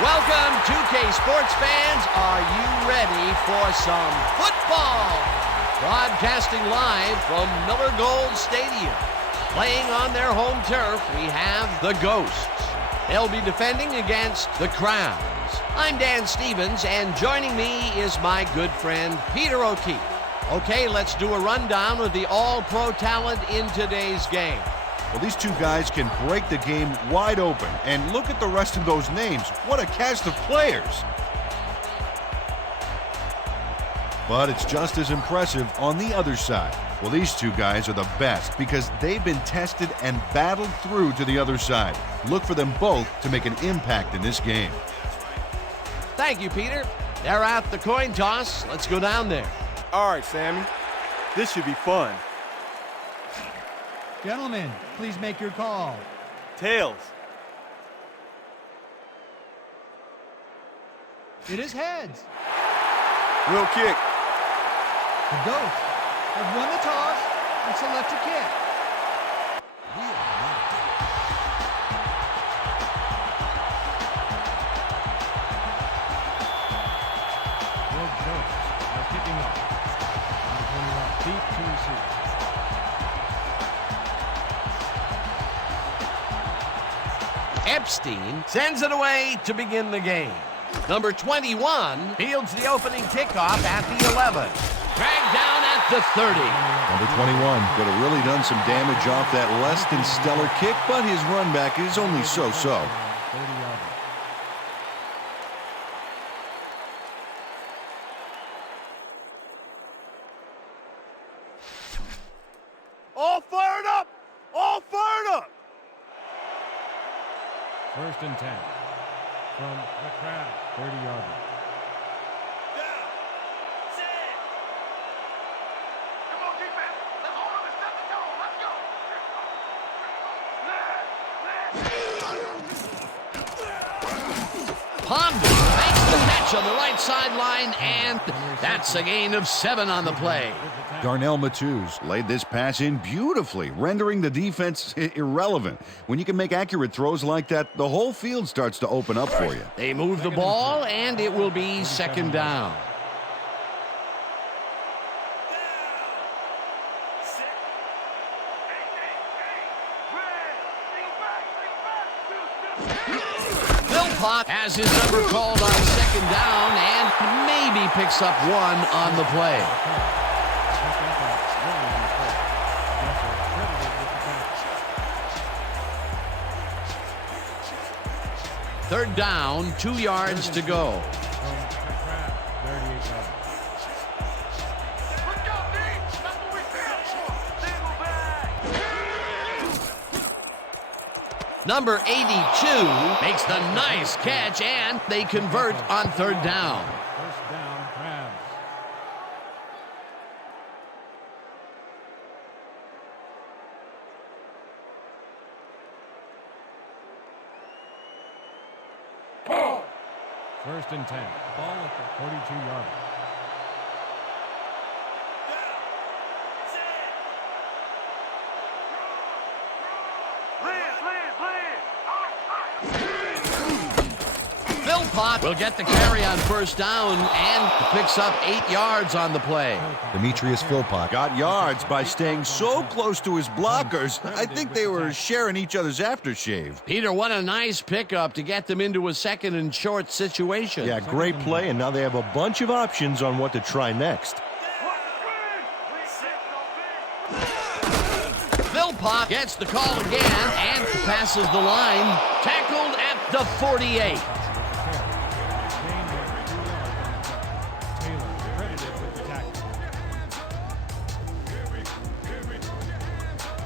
Welcome, 2K sports fans. Are you ready for some football? Broadcasting live from Miller Gold Stadium. Playing on their home turf, we have the Ghosts. They'll be defending against the Crowns. I'm Dan Stevens, and joining me is my good friend, Peter O'Keefe. Okay, let's do a rundown of the all-pro talent in today's game. Well, these two guys can break the game wide open. And look at the rest of those names. What a cast of players. But it's just as impressive on the other side. Well, these two guys are the best because they've been tested and battled through to the other side. Look for them both to make an impact in this game. Thank you, Peter. They're at the coin toss. Let's go down there. All right, Sammy. This should be fun. Gentlemen, please make your call. Tails. It is heads. Real kick. The Ghosts have won the toss and select a kick. The Ghosts are kicking off. Deep to receive. Epstein sends it away to begin the game. Number 21 fields the opening kickoff at the 11. Dragged down at the 30. Number 21 could have really done some damage off that less than stellar kick, but his run back is only so-so. All fired up! All fired up! First and 10 from the crowd, 30-yarder. Come on, defense. Let's hold him and set the tone. Let's go. Ponder makes the catch on the right sideline, and that's a gain of 7 on the play. Darnell Matthews laid this pass in beautifully, rendering the defense irrelevant. When you can make accurate throws like that, the whole field starts to open up for you. They move the ball, and it will be second down. Philpott has his number called on second down and maybe picks up 1 on the play. Third down, 2 yards to go. Number 82 makes the nice catch, and they convert on third down. First down, Crabs. First and 10. Ball at the 42-yarder. Philpott will get the carry on first down and picks up 8 yards on the play. Demetrius Philpott got yards by staying so close to his blockers. I think they were sharing each other's aftershave. Peter, what a nice pickup to get them into a second and short situation. Yeah, great play, and now they have a bunch of options on what to try next. Philpott gets the call again and passes the line. Tackled at the 48.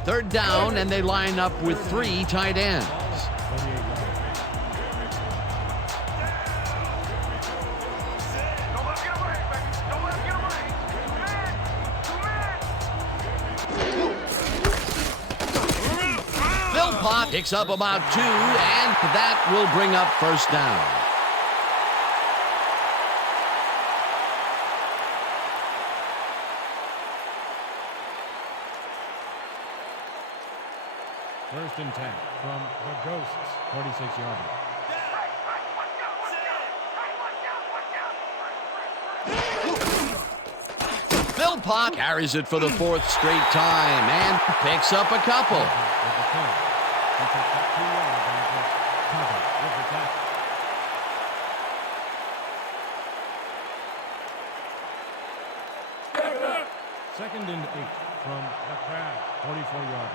Third down, and they line up with 3 tight ends. Philpott picks up about 2, and that will bring up first down. First and 10 from the Ghosts, 46-yarder. Philpott carries it for the 4th straight time and picks up a couple. Second and 8 from the Crab, 44-yard.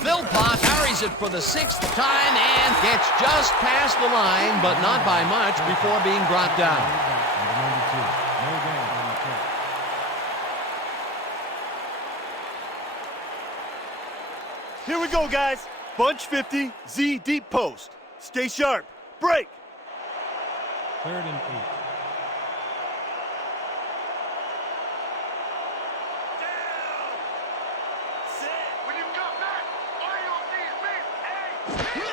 Philpott carries it for the 6th time and gets just past the line, but not by much before being brought down. Number 92, no gain on the catch. Here we go, guys. Bunch 50, Z deep post. Stay sharp. Break. Third and 8. When you come back, all you gonna see is me. Hey!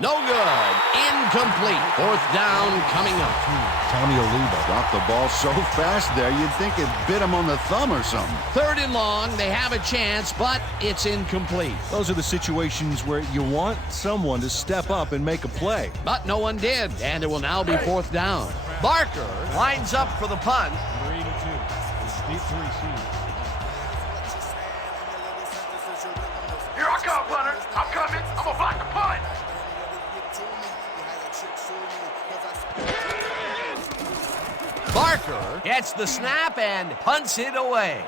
No good. Incomplete. 4th down coming up. Tommy Oliva dropped the ball so fast there, you'd think it bit him on the thumb or something. 3rd and long. They have a chance, but it's incomplete. Those are the situations where you want someone to step up and make a play. But no one did, and it will now be 4th down. Barker lines up for the punt. Number 82 is deep to receive. Here I come, punter. I'm coming. I'm gonna block the punt. Barker gets the snap and punts it away.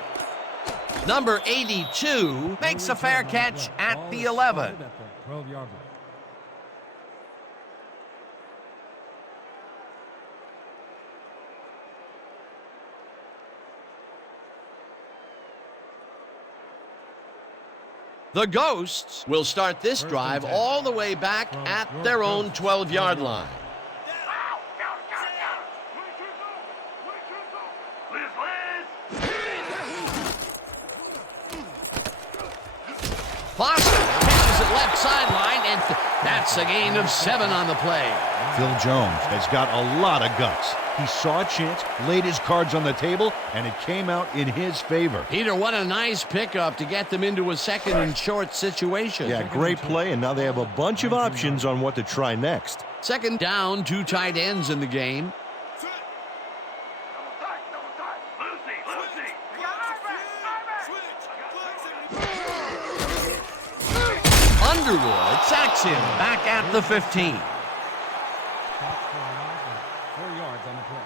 Number 82 makes a fair catch at the 11. At the 12-yard line. The Ghosts will start this drive all the way back at their own 12-yard line. Foster catches it left sideline, and that's a gain of 7 on the play. Phil Jones has got a lot of guts. He saw a chance, laid his cards on the table, and it came out in his favor. Peter, what a nice pickup to get them into a 2nd and short situation. Yeah, great play, and now they have a bunch of options on what to try next. 2nd down, 2 tight ends in the game. Underwood sacks him back at the 15. 4 yards on the play.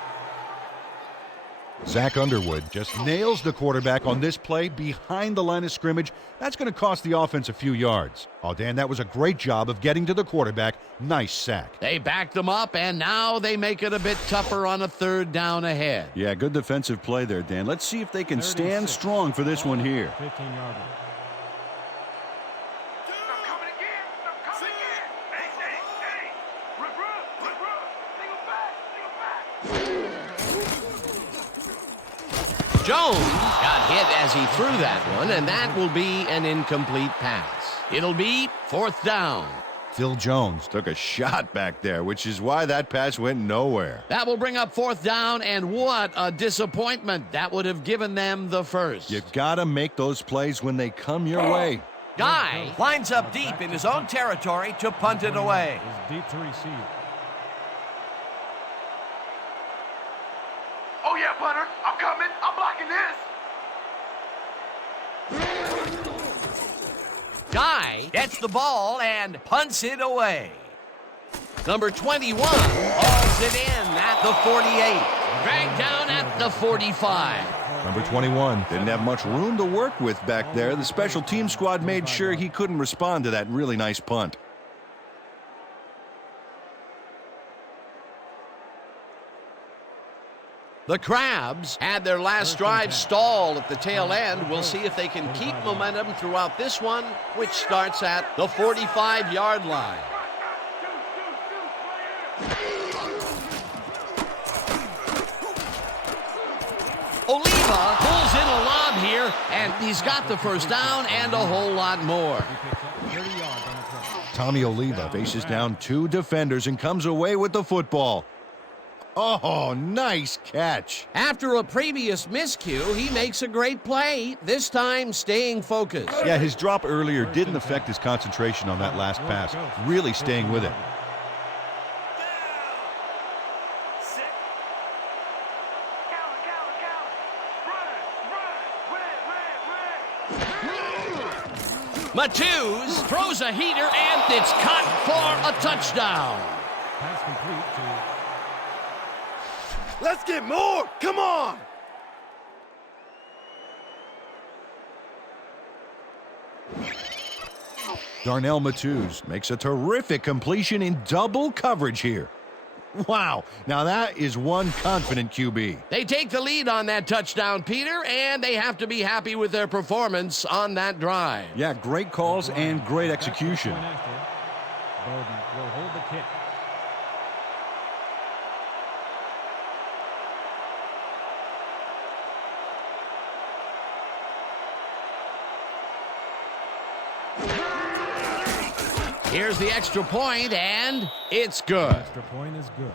Zach Underwood just nails the quarterback on this play behind the line of scrimmage. That's going to cost the offense a few yards. Oh, Dan, that was a great job of getting to the quarterback. Nice sack. They backed them up, and now they make it a bit tougher on a 3rd down ahead. Yeah, good defensive play there, Dan. Let's see if they can stand strong for this one here. 15-yard line. Jones got hit as he threw that one, and that will be an incomplete pass. It'll be 4th down. Phil Jones Took a shot back there, which is why that pass went nowhere. That will bring up 4th down, and what a disappointment. That would have given them the first. You gotta make those plays when they come your way. Guy lines up deep in his own territory to punt it away. Is deep to receive. Oh yeah, punter. I'm coming. I'm blocking this. Guy gets the ball and punts it away. Number 21 hauls it in at the 48. Dragged down at the 45. Number 21 didn't have much room to work with back there. The special team squad made sure he couldn't respond to that really nice punt. The Crabs had their last drive stalled at the tail end. We'll see if they can keep momentum throughout this one, which starts at the 45-yard line. Oliva pulls in a lob here, and he's got the first down and a whole lot more. Tommy Oliva Faces down 2 defenders and comes away with the football. Oh, nice catch. After a previous miscue, he makes a great play, this time staying focused. Yeah, his drop earlier didn't affect his concentration on that last pass. Really staying with it. Matthews throws a heater, and it's caught for a touchdown. Pass complete to Let's get more! Come on! Darnell Matthews. Makes a terrific completion in double coverage here. Wow, now that is one confident QB. They take the lead on that touchdown, Peter, and they have to be happy with their performance on that drive. Yeah, great calls and great execution. point after. Bowden will hold the kick. Here's the extra point, and it's good. Extra point is good.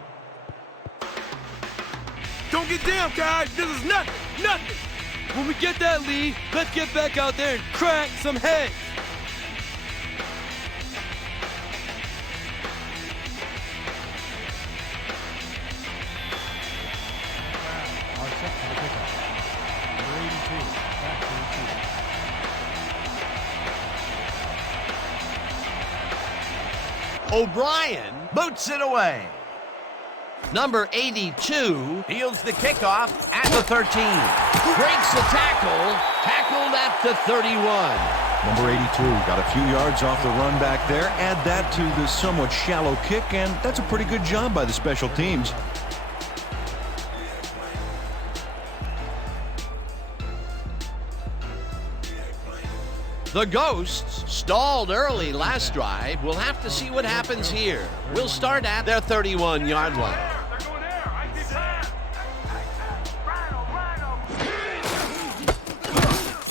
Don't get down, guys. This is nothing. Nothing. When we get that lead, let's get back out there and crack some heads. Are set for the kickoff. Number 82, back to receiver. O'Brien boots it away. Number 82 fields the kickoff at the 13. Breaks the tackle, tackled at the 31. Number 82 got a few yards off the run back there. Add that to the somewhat shallow kick, and that's a pretty good job by the special teams. The Ghosts stalled early last drive. We'll have to see what happens here. We'll start at their 31-yard line. They're going there. I see pass.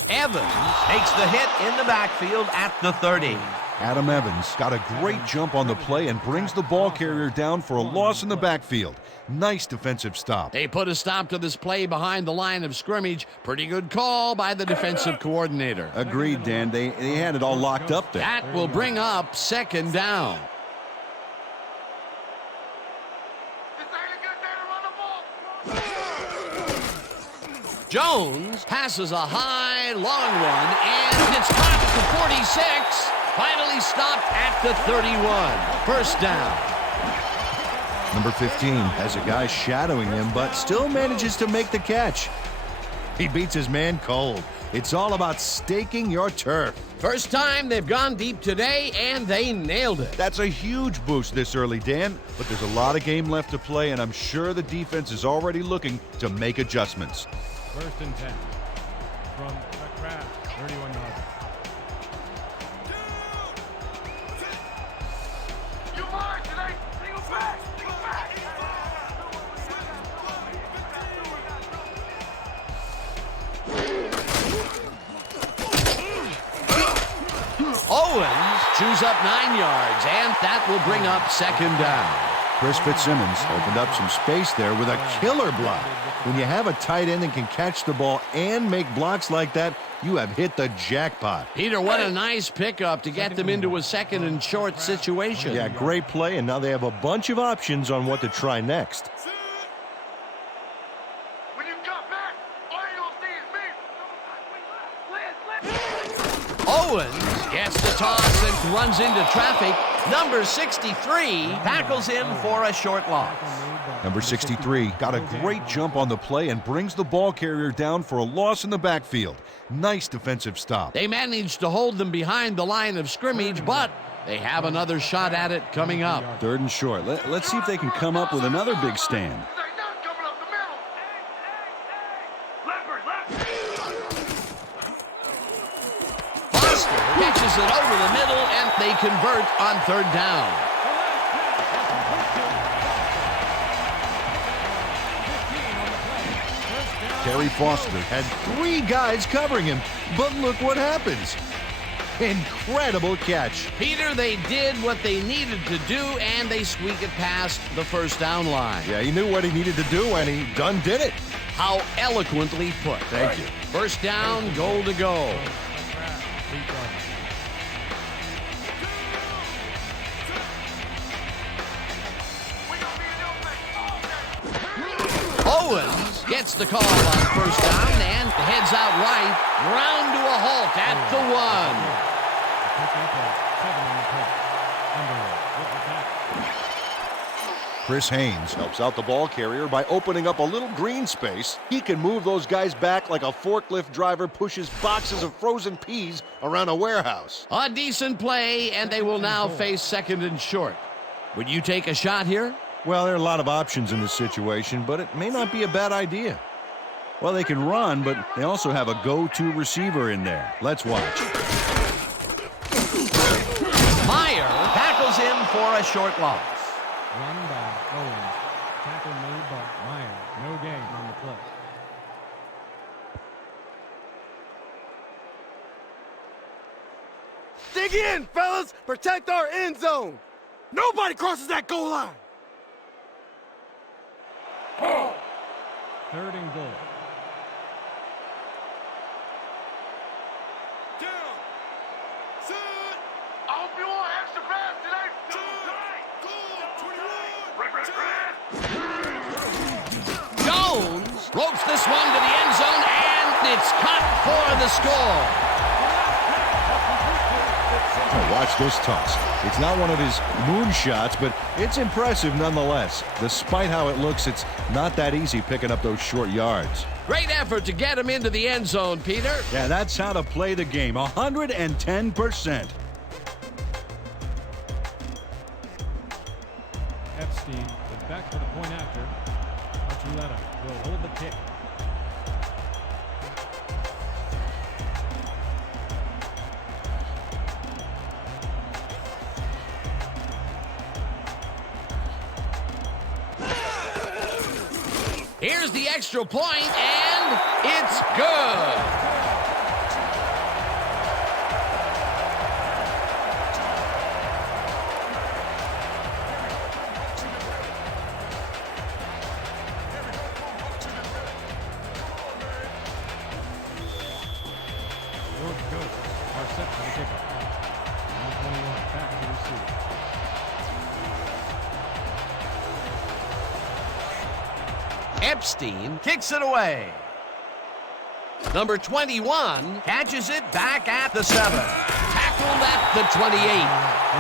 Evans takes the hit in the backfield at the 30. Adam Evans got a great jump on the play and brings the ball carrier down for a loss in the backfield. Nice defensive stop. They put a stop to this play behind the line of scrimmage. Pretty good call by the defensive coordinator. Agreed, Dan. They had it all locked up there. That will bring up second down. This ain't a good day to run the ball. Jones passes a high, long one, and it's caught at the 46. Finally stopped at the 31. First down. Number 15 has a guy shadowing him, but still manages to make the catch. He beats his man cold. It's all about staking your turf. First time they've gone deep today, and they nailed it. That's a huge boost this early, Dan, but there's a lot of game left to play, and I'm sure the defense is already looking to make adjustments. First and 10 from the Crab, 31 yards. You mine today. Single back. Single back. Owens chews up 9 yards, and that will bring up second down. Chris Fitzsimmons opened up some space there with a killer block. When you have a tight end that can catch the ball and make blocks like that, you have hit the jackpot. Peter, what a nice pickup to get them into a second and short situation. Yeah, great play, and now they have a bunch of options on what to try next. When you cut back, all you gonna see is me. Owens gets the toss and runs into traffic. Number 63 tackles him for a short loss. Number 63 got a great jump on the play and brings the ball carrier down for a loss in the backfield. Nice defensive stop. They managed to hold them behind the line of scrimmage, but they have another shot at it coming up. Third and short. Let's see if they can come up with another big stand. This ain't nothing coming up the middle. Leopard. Foster pitches it over the middle, and they convert on third down. Terry Foster Had 3 guys covering him, but look what happens. Incredible catch. Peter, they did what they needed to do, and they squeak it past the first down line. Yeah, he knew what he needed to do, and he done did it. How eloquently put. Thank you. First down, goal to go. Owens gets the call on first down and heads out right, round to a halt at the 1. Chris Haynes helps out the ball carrier by opening up a little green space. He can move those guys back like a forklift driver pushes boxes of frozen peas around a warehouse. A decent play, and they will now face second and short. Would you take a shot here? Well, there are a lot of options in this situation, but it may not be a bad idea. Well, they can run, but they also have a go-to receiver in there. Let's watch. Meyer tackles him for a short loss. Run by Owens. Tackle made by Meyer. No gain on the play. Dig in, fellas! Protect our end zone! Nobody crosses that goal line! Third and goal. Down! Set! I hope you all extra fast today. Jones ropes this one to the end zone, and it's caught for the score. Oh, watch this toss. It's not one of his moonshots, but it's impressive nonetheless. Despite how it looks, it's not that easy picking up those short yards. Great effort to get him into the end zone, Peter. Yeah, that's how to play the game. 110%. Epstein is back for the point after. Archuleta will hold the kick. Here's the extra point, and it's good. George Ghosts are set for the kickoff. Number 21 back to receive. Epstein kicks it away. Number 21 catches it back at the 7. Tackled at the 28.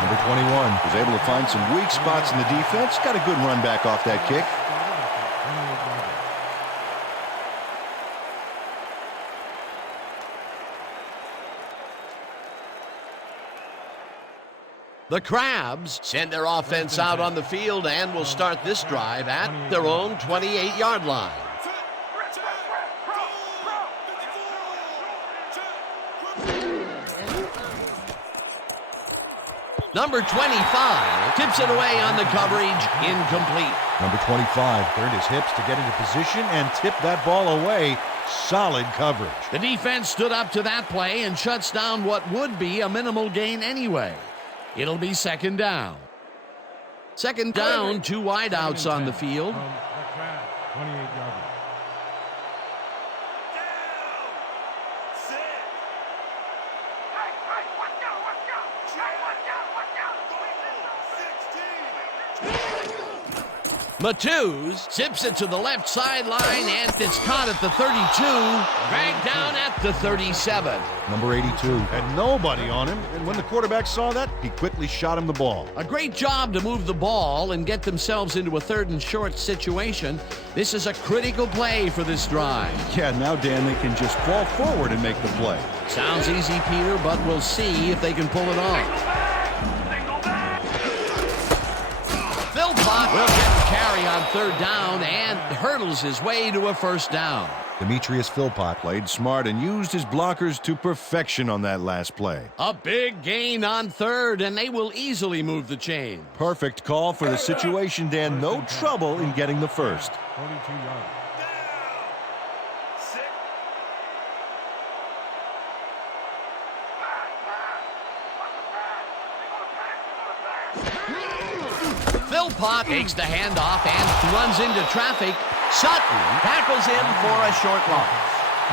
Number 21 was able to find some weak spots in the defense. Got a good run back off that kick. The Crabs send their offense out on the field and will start this drive at their own 28-yard line. Number 25 tips it away on the coverage, incomplete. Number 25 turned his hips to get into position and tipped that ball away. Solid coverage. The defense stood up to that play and shuts down what would be a minimal gain anyway. It'll be second down. Second down, 2 wideouts on the field. From the Crabs, 28-yard line. Matthews zips it to the left sideline, and it's caught at the 32, dragged down at the 37. Number 82 had nobody on him, and when the quarterback saw that, he quickly shot him the ball. A great job to move the ball and get themselves into a third and short situation. This is a critical play for this drive. Yeah, now, Dan, they can just fall forward and make the play. Sounds easy, Peter, but we'll see if they can pull it off. Philpott will get the carry on third down and hurdles his way to a first down. Demetrius Philpott played smart and used his blockers to perfection on that last play. A big gain on third, and they will easily move the chain. Perfect call for the situation, Dan. No trouble in getting the first. 42-yard. Philpott takes the handoff and runs into traffic. Sutton tackles him for a short loss.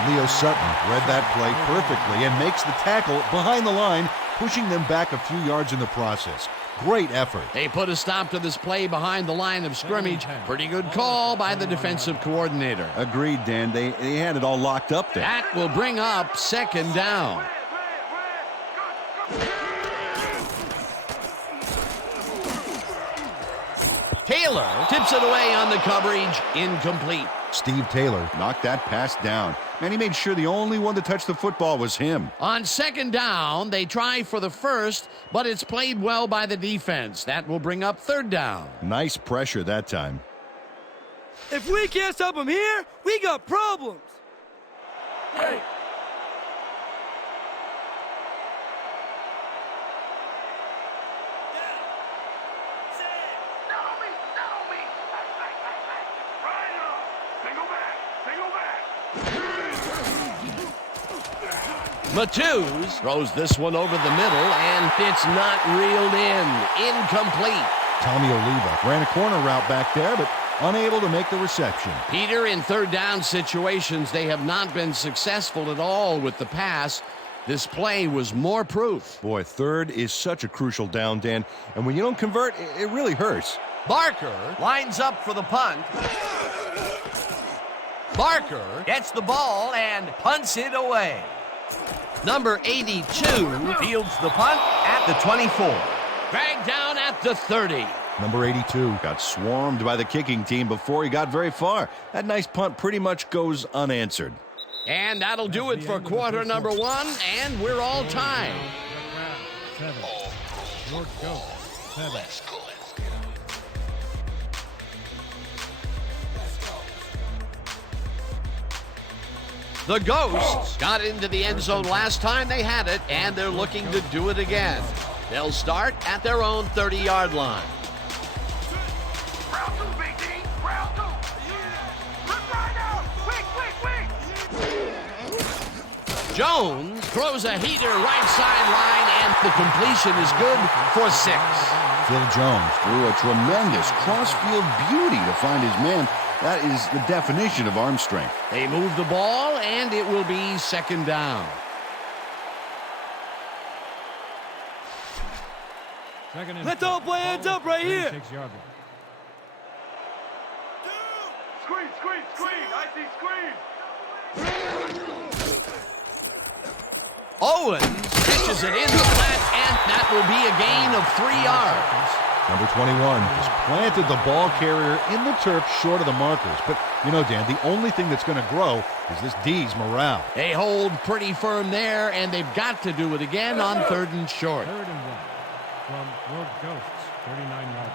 Leo Sutton read that play perfectly and makes the tackle behind the line, pushing them back a few yards in the process. Great effort. They put a stop to this play behind the line of scrimmage. Pretty good call by the defensive coordinator. Agreed, Dan. They had it all locked up there. That will bring up second down. Taylor tips it away on the coverage. Incomplete. Steve Taylor Knocked that pass down. And he made sure the only one to touch the football was him. On second down, they try for the first, but it's played well by the defense. That will bring up third down. Nice pressure that time. If we can't stop him here, we got problems. Hey. Matthews throws this one over the middle, and it's not reeled in. Incomplete. Tommy Oliva ran a corner route back there, but unable to make the reception. Peter, in third down situations, they have not been successful at all with the pass. This play was more proof. Boy, third is such a crucial down, Dan. And when you don't convert, it really hurts. Barker lines up for the punt. Barker gets the ball and punts it away. Number 82 fields the punt at the 24. Dragged down at the 30. Number 82 Got swarmed by the kicking team before he got very far. That nice punt pretty much goes unanswered. And that'll do it for quarter number one, and we're all tied. 7. York Ghost, 7. The Ghosts got into the end zone last time they had it, and they're looking to do it again. They'll start at their own 30-yard line. Round 2, Big D. Round 2. Look right out. Quick. Jones throws a heater right sideline, and the completion is good for 6. Phil Jones Threw a tremendous cross-field beauty to find his man. That is the definition of arm strength. They move the ball, and it will be second down. Second and Let's all play hands up right here. 36-yard line. Screen. I see screen. Owens pitches it in the flat, and that will be a gain of 3 yards. Number 21 has planted the ball carrier in the turf short of the markers. But, you know, Dan, the only thing that's going to grow is this D's morale. They hold pretty firm there, and they've got to do it again on third and short. 3rd and 1 from York Ghosts, 39-yard line.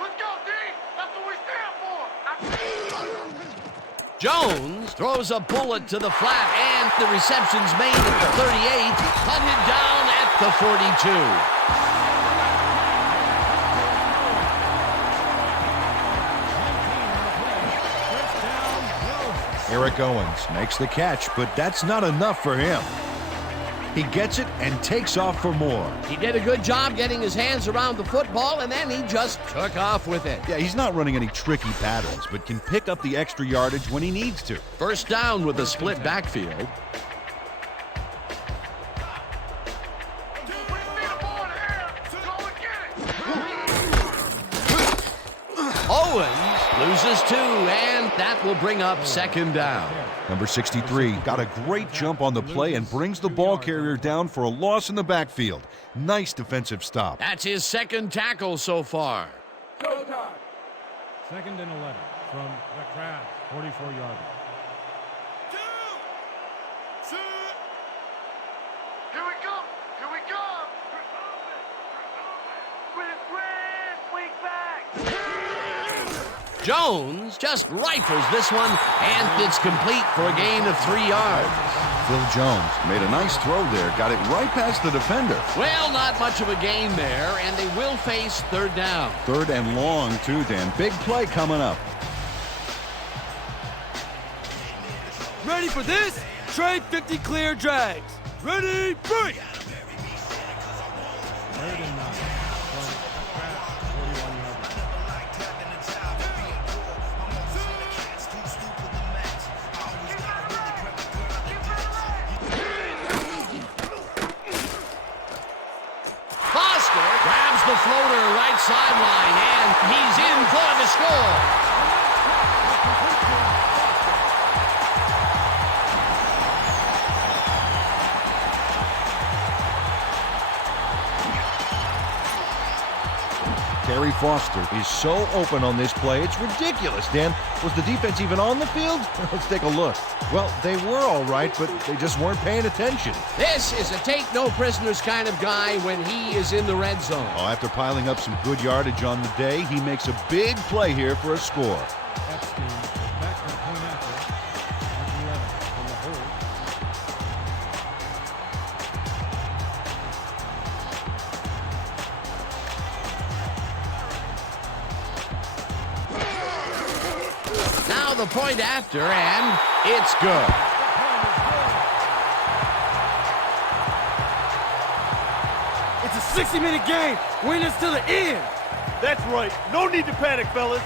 Let's go, D. That's what we stand for. Jones throws a bullet to the flat, and the reception's made at the 38, punted down at the 42. Eric Owens Makes the catch, but that's not enough for him. He gets it and takes off for more. He did a good job getting his hands around the football, and then he just took off with it. Yeah, he's not running any tricky patterns, but can pick up the extra yardage when he needs to. First down with a split backfield. We see the ball in the air. Go and get it. Owens loses 2, and that will bring up second down. Number 63 got a great jump on the play and brings the ball carrier down for a loss in the backfield. Nice defensive stop. That's his second tackle so far. 2nd and 11 from the Crabs, 44-yard line. Here we go. Weak back. Jones just rifles this one, and it's complete for a gain of 3 yards. Phil Jones Made a nice throw there. Got it right past the defender. Well, not much of a gain there, and they will face third down. 3rd and long, too, Dan. Big play coming up. Ready for this? Trade 50 clear drags. Ready, break. 3rd and 9 from the Crabs' 41-yard line. Foster grabs the floater right sideline, and he's in for the score. Terry Foster is so open on this play, it's ridiculous, Dan. Was the defense even on the field? Let's take a look. Well, they were all right, but they just weren't paying attention. This is a take-no-prisoners kind of guy when he is in the red zone. Oh, after piling up some good yardage on the day, he makes a big play here for a score. Epstein back to the point after. 11 on the hold. Now the point after, and it's good. It's a 60-minute game. Win this to the end. That's right. No need to panic, fellas.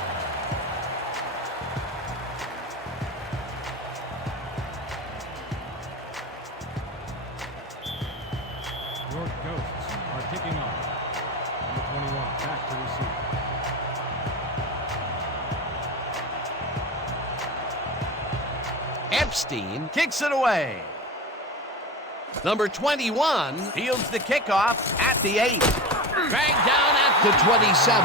York Ghosts are kicking off. Number 21 back to receive. Epstein kicks it away. Number 21 fields the kickoff at the 8. Dragged down at the 27.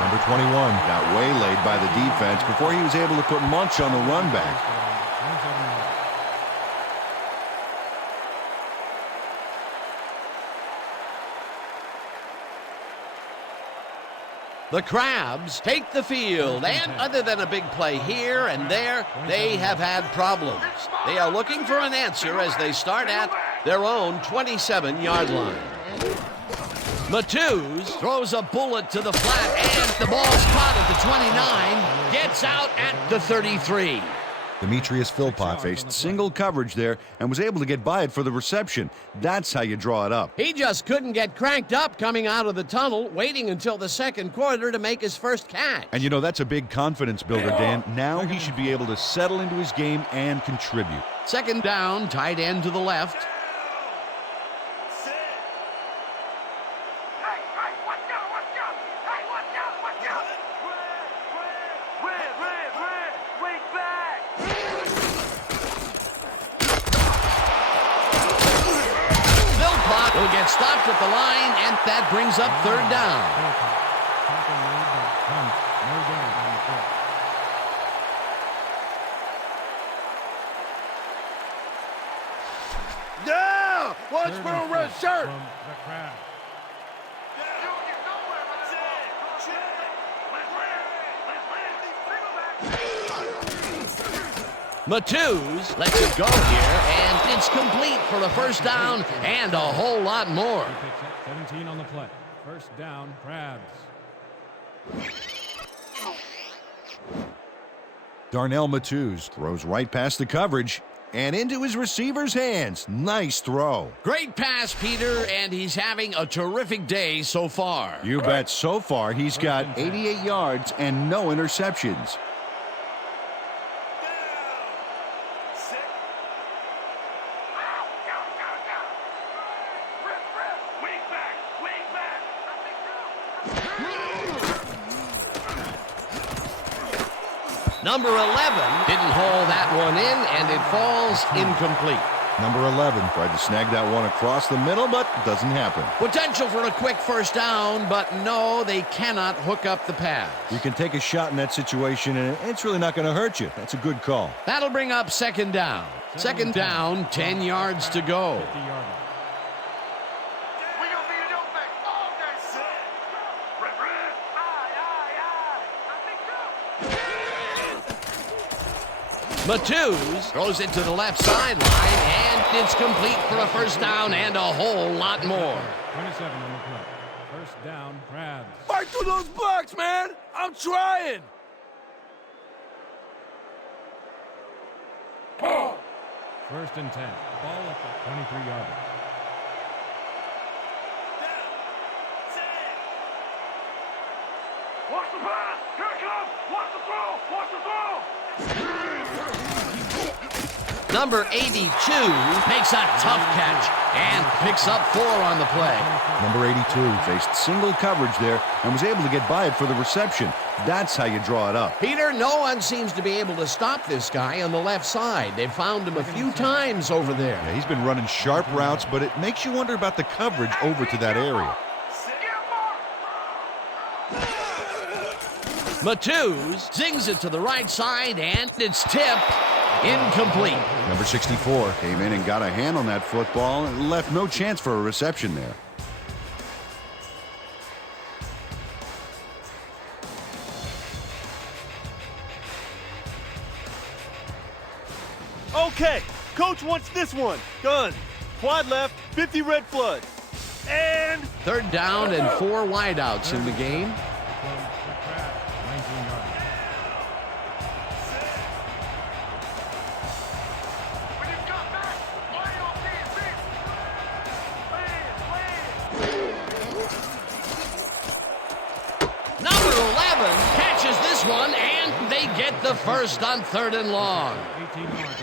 Number 21 got waylaid by the defense before he was able to put much on the run back. 27 yards. The Crabs take the field, and other than a big play here and there, they have had problems. They are looking for an answer as they start at their own 27-yard line. Matthews throws a bullet to the flat, and the ball's caught at the 29, gets out at the 33. Demetrius Philpott faced single coverage there and was able to get by it for the reception. That's how you draw it up. He just couldn't get cranked up coming out of the tunnel, waiting until the second quarter to make his first catch. And you know, that's a big confidence builder, Dan. Now he should be able to settle into his game and contribute. Second down, tight end to the left. Will get stopped at the line, and that brings up third down. Tackle made, but comes no gain on the play. Yeah! Watch for a red shirt. From the Crabs. Matthews lets it go here, and it's complete for a first down and a whole lot more. He picks up 17 on the play. First down, Crabs. Darnell Matthews throws right past the coverage and into his receiver's hands. Nice throw. Great pass, Peter, and he's having a terrific day so far. You bet. So far, he's got 88 yards and no interceptions. Number 11 didn't haul that one in, and it falls incomplete. Number 11 tried to snag that one across the middle, but doesn't happen. Potential for a quick first down, but no, they cannot hook up the pass. You can take a shot in that situation, and it's really not going to hurt you. That's a good call. That'll bring up second down. Second down, 10 yards to go. 50-yard line. Matthews throws it to the left sideline, and it's complete for a first down and a whole lot more. 27 on the play. First down, Crabs. Fight through those blocks, man. I'm trying. First and 10. Ball at the 23-yard line. Watch the throw! Watch the throw! Number 82 makes a tough catch and picks up 4 on the play. Number 82 faced single coverage there and was able to get by it for the reception. That's how you draw it up. Peter, no one seems to be able to stop this guy on the left side. They've found him a few times over there. Yeah, he's been running sharp routes, but it makes you wonder about the coverage over to that area. Matthews zings it to the right side, and it's tipped. Incomplete. Number 64 came in and got a hand on that football and left no chance for a reception there. Okay, coach wants this one. Done. Quad left, 50 red flood. And 3rd down and 4 wideouts in the game. When you come back, play on defense! Number 11 catches this one, and they get the first on 3rd and long.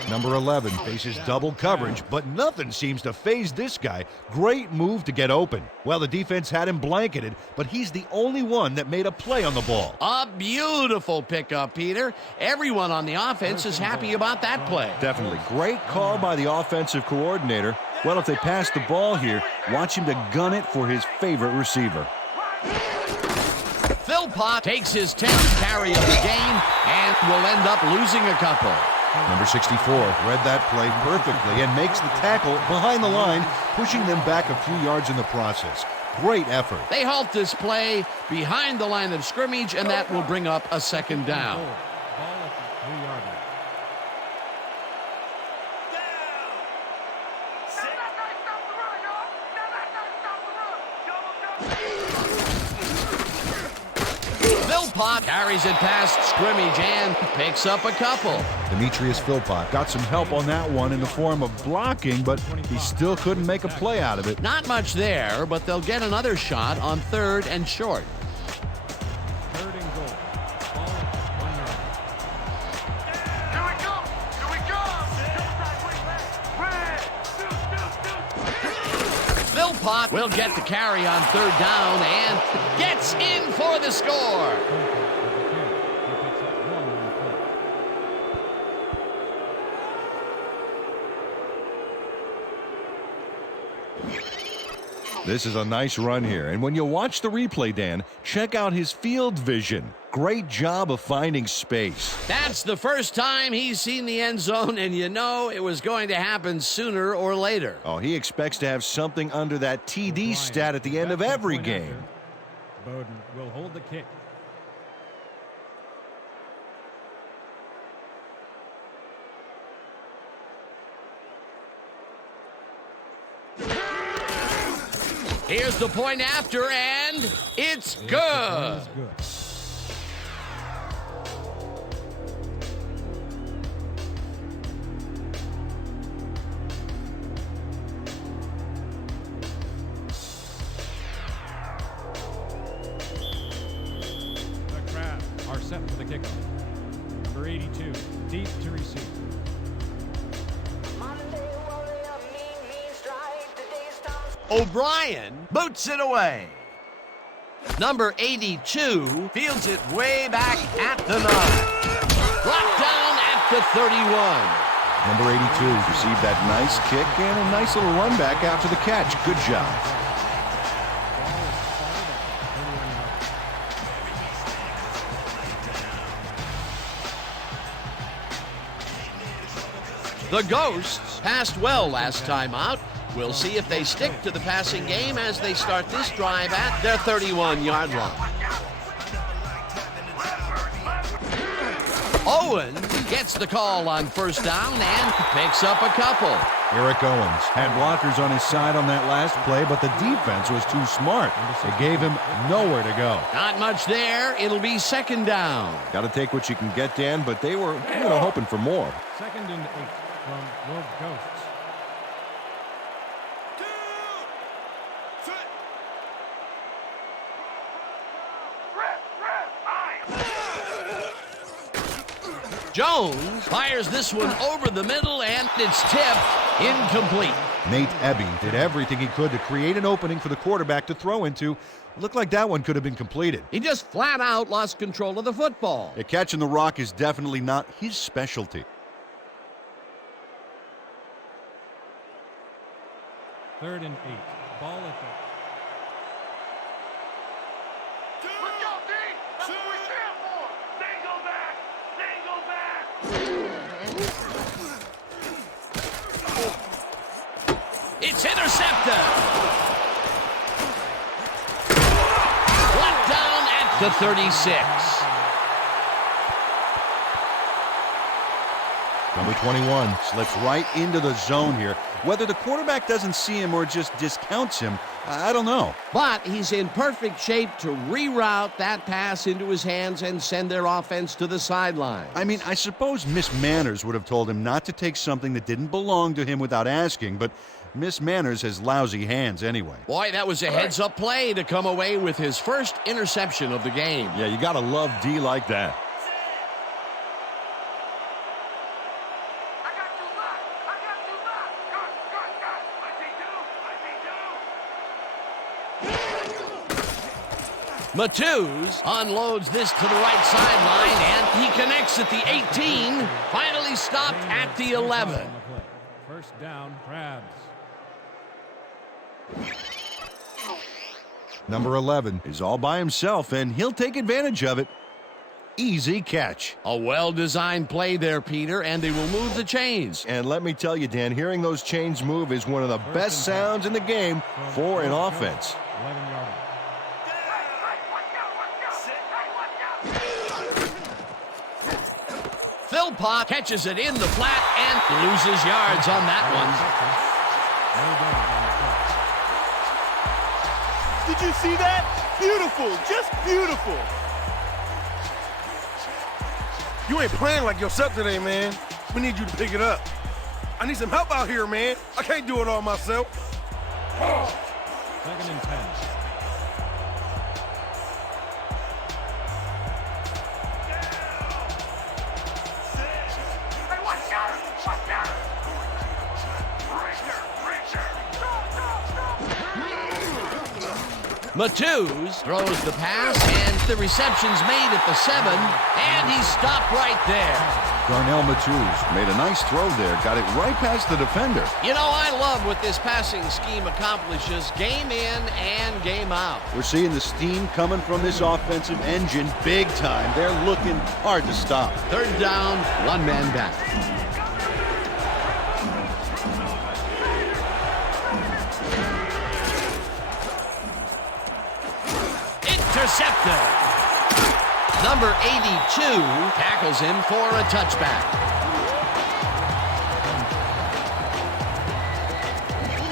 Number 11 faces double coverage, but nothing seems to faze this guy. Great move to get open. Well, the defense had him blanketed, but he's the only one that made a play on the ball. A beautiful pickup, Peter. Everyone on the offense is happy about that play. Definitely. Great call by the offensive coordinator. Well, if they pass the ball here, watch him to gun it for his favorite receiver. Philpott takes his 10th carry of the game and will end up losing a couple. Number 64 read that play perfectly and makes the tackle behind the line, pushing them back a few yards in the process. Great effort. They halt this play behind the line of scrimmage, and that will bring up a 2nd down. Ball at the 3-yard line. Philpott carries it past scrimmage and picks up a couple. Demetrius Philpott got some help on that one in the form of blocking, but he still couldn't make a play out of it. Not much there, but they'll get another shot on 3rd and short. 3rd and goal. Ball at the 1-yard line. Here we go! Here we go! Red! Philpott will get the carry on 3rd down and gets in for the score. This is a nice run here, and when you watch the replay, Dan, check out his field vision. Great job of finding space. That's the first time he's seen the end zone, and you know it was going to happen sooner or later. Oh, he expects to have something under that TD stat at the end of every game. Bowden will hold the kick. Here's the point after, and it's good. The Crabs are set for the kickoff. Number 82, deep to receive. O'Brien boots it away. Number 82 fields it way back at the 9. Brought down at the 31. Number 82 received that nice kick and a nice little run back after the catch. Good job. The Ghosts passed well last time out. We'll see if they stick to the passing game as they start this drive at their 31-yard line. Owen gets the call on 1st down and picks up a couple. Eric Owens had blockers on his side on that last play, but the defense was too smart. It gave him nowhere to go. Not much there. It'll be 2nd down. Got to take what you can get, Dan, but they were hoping for more. 2nd and 8 from your Ghosts. Jones fires this one over the middle, and it's tipped incomplete. Nate Ebby did everything he could to create an opening for the quarterback to throw into. Looked like that one could have been completed. He just flat out lost control of the football. Yeah, catching the rock is definitely not his specialty. 3rd and 8. Ball at the... Let's go, D! That's what we stand for! Single back! Single back! It's intercepted. Brought down at the 36. Number 21 slips right into the zone here. Whether the quarterback doesn't see him or just discounts him, I don't know. But he's in perfect shape to reroute that pass into his hands and send their offense to the sideline. I mean, I suppose Miss Manners would have told him not to take something that didn't belong to him without asking, but Miss Manners has lousy hands anyway. Boy, that was a heads-up play to come away with his first interception of the game. Yeah, you gotta love D like that. I got two left! I got two left! Cut! I see two! Matthews unloads this to the right sideline, and he connects at the 18. Finally stopped at the 11. First down, Crabs. Number 11 is all by himself, and he'll take advantage of it. Easy catch. A well-designed play there, Peter, and they will move the chains. And let me tell you, Dan, hearing those chains move is one of the best sounds in the game for an offense. 11-yard. Philpott catches it in the flat and loses yards on that one. Did you see that? Beautiful, just beautiful. You ain't playing like yourself today, man. We need you to pick it up. I need some help out here, man. I can't do it all myself. 2nd and 10. Hey, watch out! Watch out! Matthews throws the pass, and the reception's made at the 7, and he's stopped right there. Darnell Matthews made a nice throw there, got it right past the defender. You know, I love what this passing scheme accomplishes game in and game out. We're seeing the steam coming from this offensive engine big time. They're looking hard to stop. 3rd down, one man back. Intercepted. Number 82 tackles him for a touchback.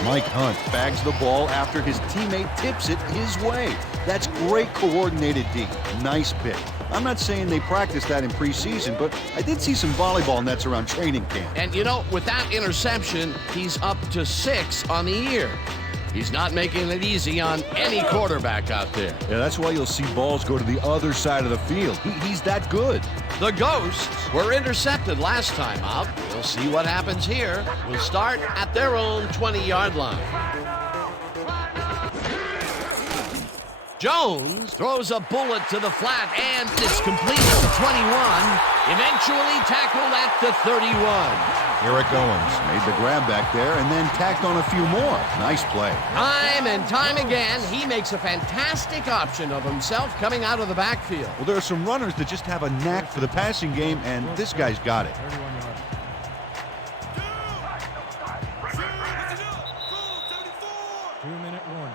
Mike Hunt bags the ball after his teammate tips it his way. That's great coordinated D. Nice pick. I'm not saying they practiced that in preseason, but I did see some volleyball nets around training camp. And you know, with that interception, he's up to 6 on the year. He's not making it easy on any quarterback out there. Yeah, that's why you'll see balls go to the other side of the field. He's that good. The Ghosts were intercepted last time out. We'll see what happens here. We'll start at their own 20-yard line. Jones throws a bullet to the flat, and it's complete at the 21. Eventually tackled at the 31. Eric Owens made the grab back there and then tacked on a few more. Nice play. Time and time again, he makes a fantastic option of himself coming out of the backfield. Well, there are some runners that just have a knack for the passing game, and this guy's got it. 31-yard. Two-minute warning.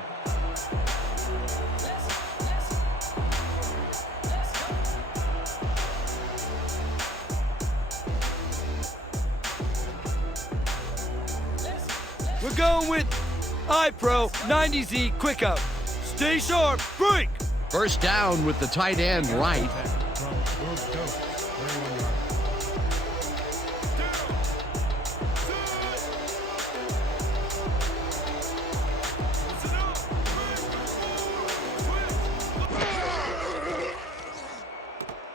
We're going with iPro 90Z Quick Out. Stay sharp, break! First down with the tight end right. From George Coast, 31-yard.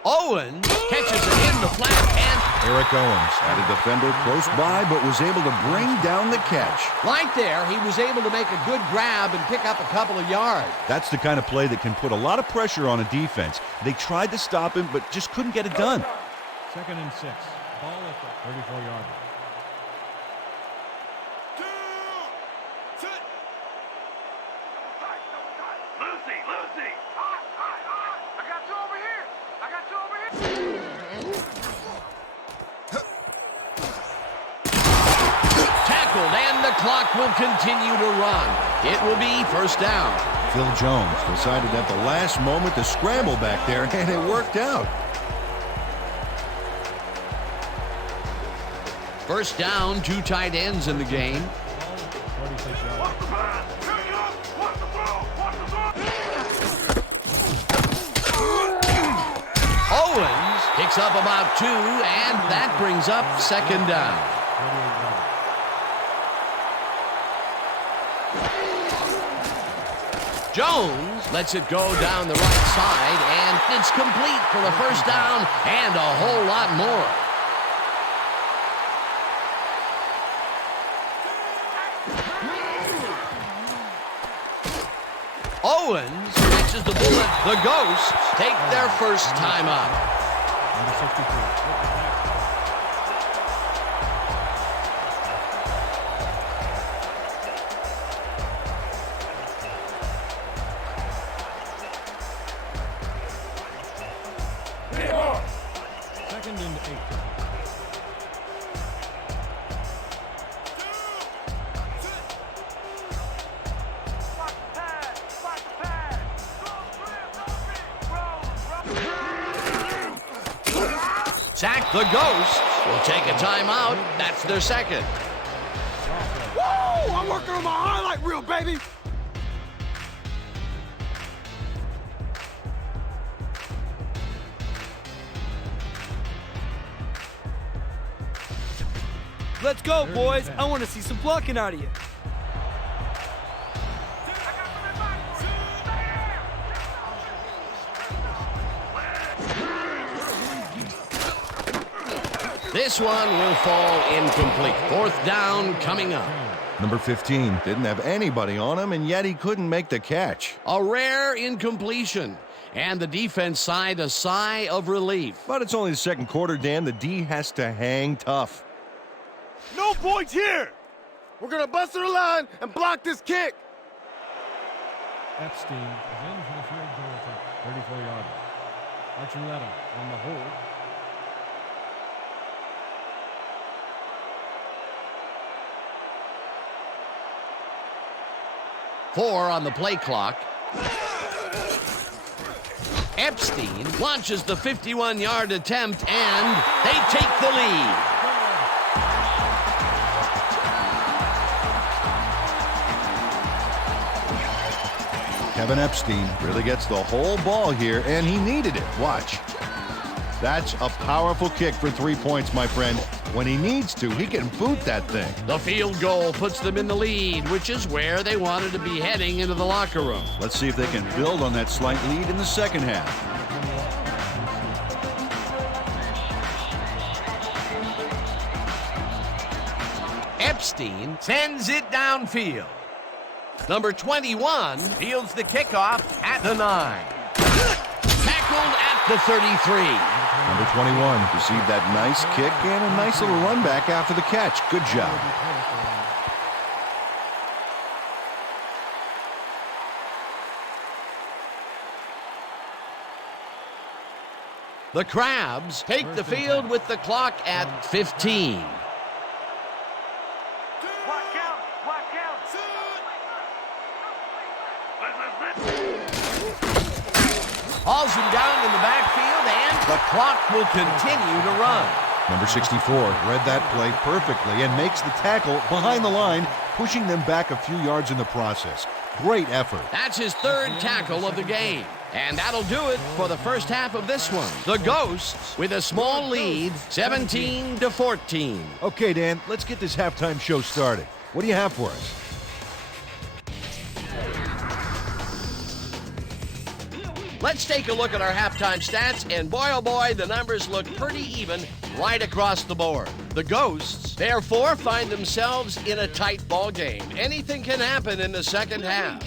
Owens catches it in the flat, and Eric Owens had a defender close by, but was able to bring down the catch. right there, he was able to make a good grab and pick up a couple of yards. That's the kind of play that can put a lot of pressure on a defense. They tried to stop him, but just couldn't get it done. 2nd and 6. Ball at the 34-yard line. Lucy! I got you over here! I got you over here! Tackled, and the clock will continue to run. It will be first down. Phil Jones decided at the last moment to scramble back there, and it worked out. First down, 2 tight ends in the game. 46-yard line. Owens picks up about 2, and that brings up second down. 48-yard line. Jones lets it go down the right side, and it's complete for the first down and a whole lot more. Owens catches the bullet. The Ghosts take their first time out. Number 63. Second and 8. Sack. The Ghosts will take a timeout. That's their second. Woo! I'm working on my highlight reel, baby. Let's go, boys. I want to see some blocking out of you. This one will fall incomplete. Fourth down coming up. Number 15 didn't have anybody on him, and yet he couldn't make the catch. A rare incompletion. And the defense sighed a sigh of relief. But it's only the second quarter, Dan. The D has to hang tough. No points here! We're gonna bust through the line and block this kick. Epstein is in for the field goal attempt. 34-yard line. Archuleta on the hold. Four on the play clock. Epstein launches the 51-yard attempt, and they take the lead. Kevin Epstein really gets the whole ball here, and he needed it. Watch. That's a powerful kick for 3 points, my friend. When he needs to, he can boot that thing. The field goal puts them in the lead, which is where they wanted to be heading into the locker room. Let's see if they can build on that slight lead in the second half. Epstein sends it downfield. Number 21 fields the kickoff at the 9. Tackled at the 33. Number 21 received that nice kick and a nice little run back after the catch. Good job. The Crabs take the field with the clock at 15. Hauls him down in the backfield, and the clock will continue to run. Number 64 read that play perfectly and makes the tackle behind the line, pushing them back a few yards in the process. Great effort. That's his third tackle of the game. And that'll do it for the first half of this one. The Ghosts with a small lead, 17-14. Okay, Dan, let's get this halftime show started. What do you have for us? Let's take a look at our halftime stats, and boy, oh boy, the numbers look pretty even right across the board. The Ghosts, therefore, find themselves in a tight ball game. Anything can happen in the second half.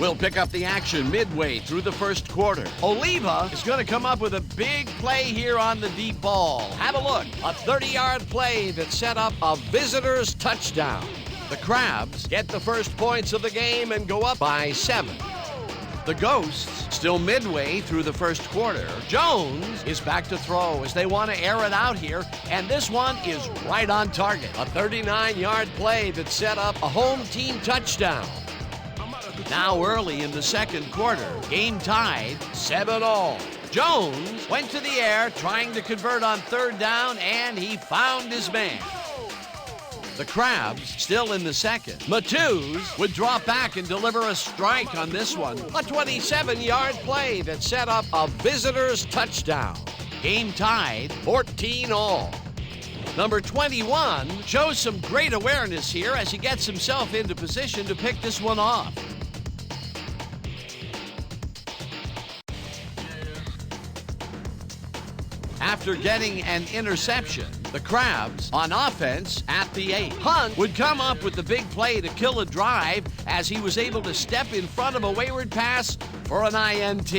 We'll pick up the action midway through the first quarter. Oliva is going to come up with a big play here on the deep ball. Have a look. A 30-yard play that set up a visitor's touchdown. The Crabs get the first points of the game and go up by 7. The Ghosts, still midway through the first quarter. Jones is back to throw as they want to air it out here, and this one is right on target. A 39-yard play that set up a home team touchdown. Now early in the second quarter, game tied 7-all. Jones went to the air trying to convert on third down, and he found his man. The Crabs still in the second. Matthews would drop back and deliver a strike on this one. A 27-yard play that set up a visitor's touchdown. Game tied 14-all. Number 21 shows some great awareness here as he gets himself into position to pick this one off. After getting an interception, the Crabs on offense at the 8. Hunt would come up with the big play to kill a drive as he was able to step in front of a wayward pass for an INT.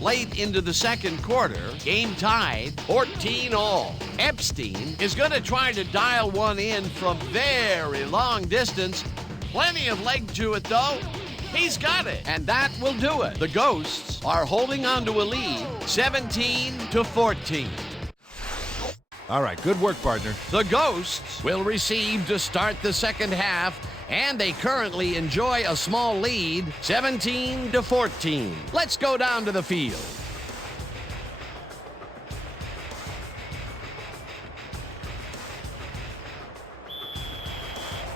Late into the second quarter, game tied 14-all. Epstein is going to try to dial one in from very long distance. Plenty of leg to it, though. He's got it, and that will do it. The Ghosts are holding on to a lead, 17-14. All right, good work, partner. The Ghosts will receive to start the second half, and they currently enjoy a small lead, 17-14. Let's go down to the field.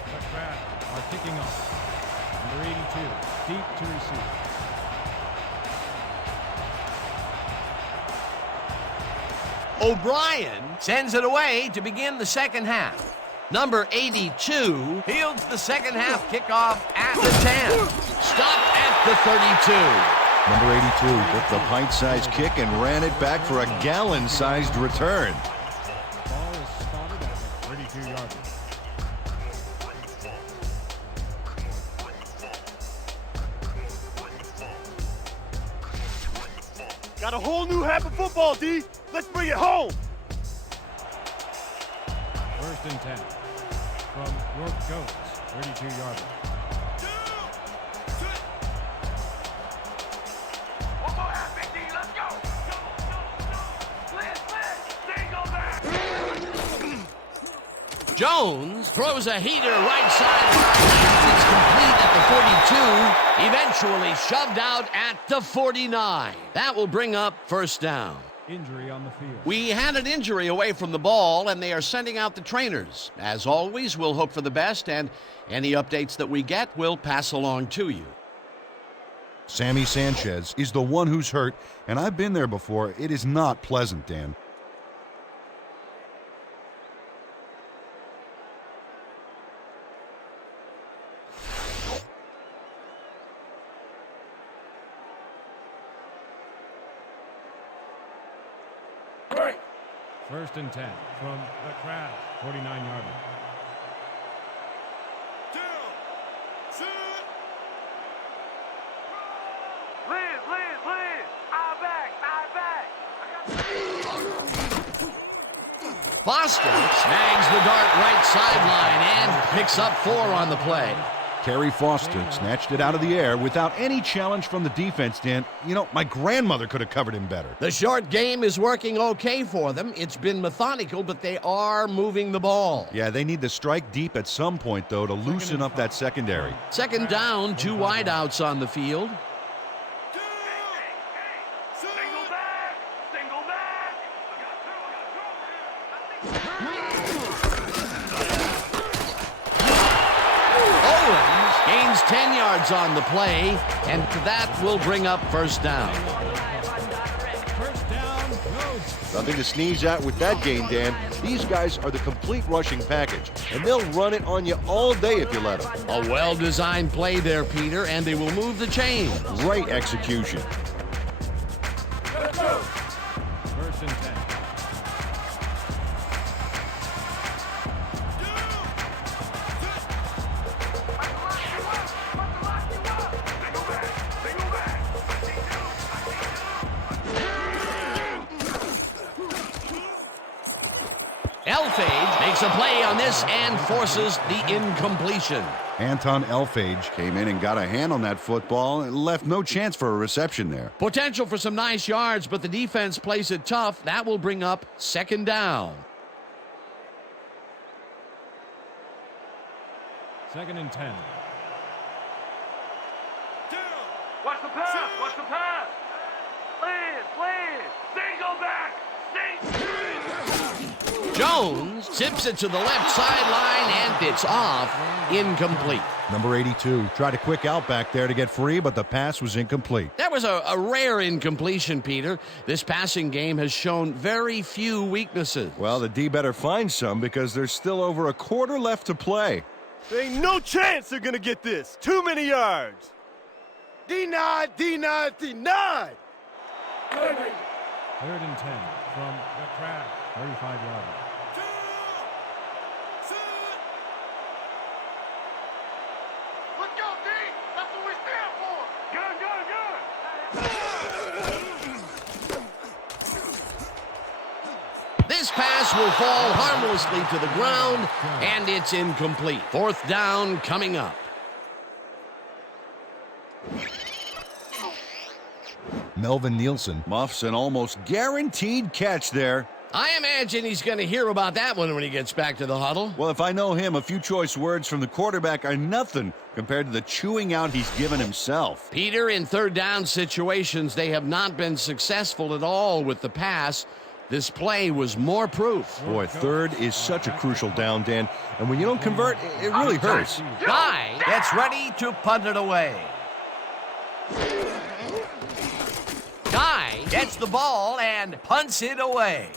The Crabs are kicking off. Number 82, deep to receive. O'Brien sends it away to begin the second half. Number 82 fields the second half kickoff at the 10. Stopped at the 32. Number 82 took the pint-sized kick and ran it back for a gallon-sized return. Ball is spotted at the 32-yard line. Got a whole new half of football, D. Let's bring it home. First and 10 from York Ghosts, 32-yard line. One more half, Big D. Let's go. Blitz. Single back. Jones throws a heater right side. It's complete at the 42. Eventually shoved out at the 49. That will bring up first down. Injury on the field. We had an injury away from the ball, and they are sending out the trainers. As always, we'll hope for the best, and any updates that we get, we'll pass along to you. Sammy Sanchez is the one who's hurt, and I've been there before. It is not pleasant, Dan. First and 10 from the Crabs, 49-yard line. Liz. Foster snags the dart right sideline and picks up 4 on the play. Kerry Foster snatched it out of the air without any challenge from the defense, Dan. You know, my grandmother could have covered him better. The short game is working okay for them. It's been methodical, but they are moving the ball. Yeah, they need to strike deep at some point, though, to loosen up that secondary. Second down, 2 wideouts on the field. Single back. Owens gains 10 yards on the play, and that will bring up first down. First down, Ghosts. Nothing to sneeze at with that gain, Dan. These guys are the complete rushing package, and they'll run it on you all day if you let them. A well-designed play there, Peter, and they will move the chains. Great execution. Elfage makes a play on this and forces the incompletion. Anton Elfage came in and got a hand on that football and left no chance for a reception there. Potential for some nice yards, but the defense plays it tough. That will bring up second down. 2nd and 10. Watch the pass! Watch the pass! Please! Single back! Jones zips it to the left sideline, and it's off. Incomplete. Number 82 tried a quick out back there to get free, but the pass was incomplete. That was a rare incompletion, Peter. This passing game has shown very few weaknesses. Well, the D better find some because there's still over a quarter left to play. There ain't no chance they're gonna get this. Too many yards. Denied. 3rd and 10 from the crowd. 35-yard line. Let's go, D! That's what we stand for! Good! This pass will fall harmlessly to the ground, and it's incomplete. 4th down coming up. Melvin Nielsen muffs an almost guaranteed catch there. I imagine he's going to hear about that one when he gets back to the huddle. Well, if I know him, a few choice words from the quarterback are nothing compared to the chewing out he's given himself. Peter, in 3rd down situations, they have not been successful at all with the pass. This play was more proof. Boy, 3rd is such a crucial down, Dan, and when you don't convert, it really hurts. Guy gets ready to punt it away. Guy gets the ball and punts it away.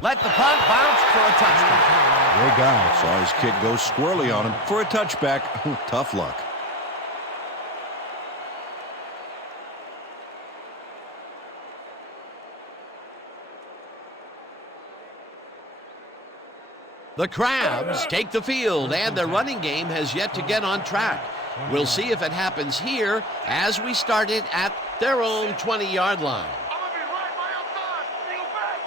Let the punt bounce for a touchback. Ray Guy saw his kick go squirrely on him for a touchback. Tough luck. The Crabs take the field, and their running game has yet to get on track. We'll see if it happens here as we start it at their own 20-yard line. I'm gonna be right by outside! Single back!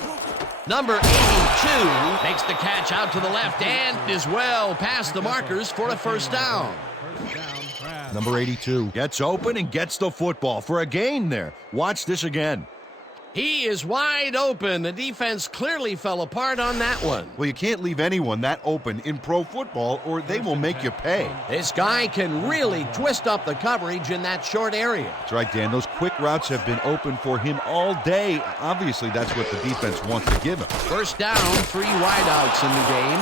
I'm taking 2! Number 82 makes the catch out to the left and is well past the markers for a 1st down. 1st down, Crabs. Number 82 gets open and gets the football for a gain there. Watch this again. He is wide open. The defense clearly fell apart on that one. Well, you can't leave anyone that open in pro football or they will make you pay. This guy can really twist up the coverage in that short area. That's right, Dan. Those quick routes have been open for him all day. Obviously, that's what the defense wants to give him. 1st down, 3 wideouts in the game.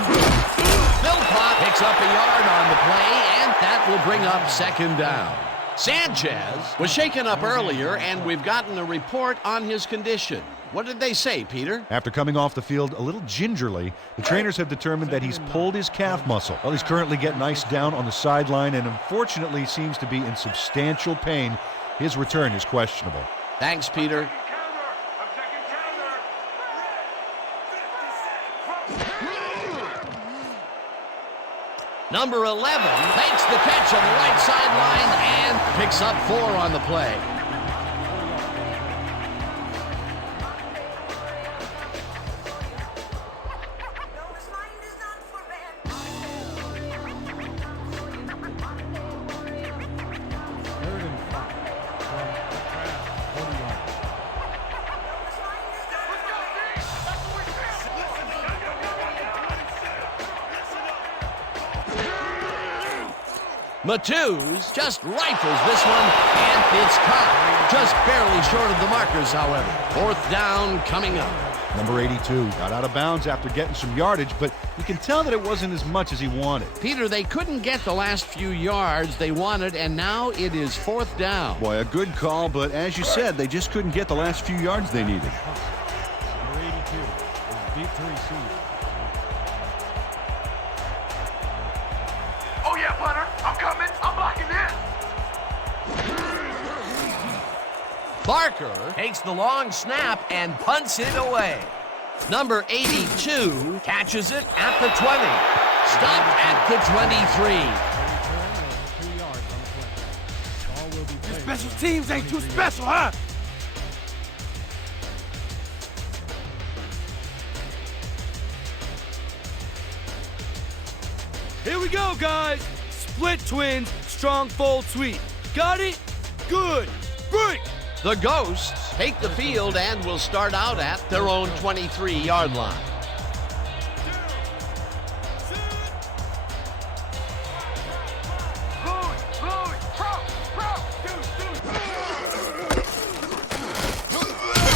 Philpott picks up a yard on the play, and that will bring up 2nd down. Sanchez was shaken up earlier, and we've gotten a report on his condition. What did they say, Peter? After coming off the field a little gingerly, the trainers have determined that he's pulled his calf muscle. Well, he's currently getting iced down on the sideline and unfortunately seems to be in substantial pain. His return is questionable. Thanks, Peter. I'm taking counter! Number 11 makes the catch on the right sideline and picks up 4 on the play. Matthews just rifles this one, and it's caught. Just barely short of the markers, however. 4th down coming up. Number 82 got out of bounds after getting some yardage, but you can tell that it wasn't as much as he wanted. Peter, they couldn't get the last few yards they wanted, and now it is 4th down. Boy, a good call, but as you said, they just couldn't get the last few yards they needed. Number 82 is deep to receive. Oh yeah, punter! I'm coming! I'm blocking this! Barker takes the long snap and punts it away. Number 82 catches it at the 20. Stopped at the 23. will be played. Special teams ain't too special, huh? Here we go, guys. Split twins, strong fold sweep. Got it? Good. Break. The Ghosts take the field and will start out at their own 23-yard line.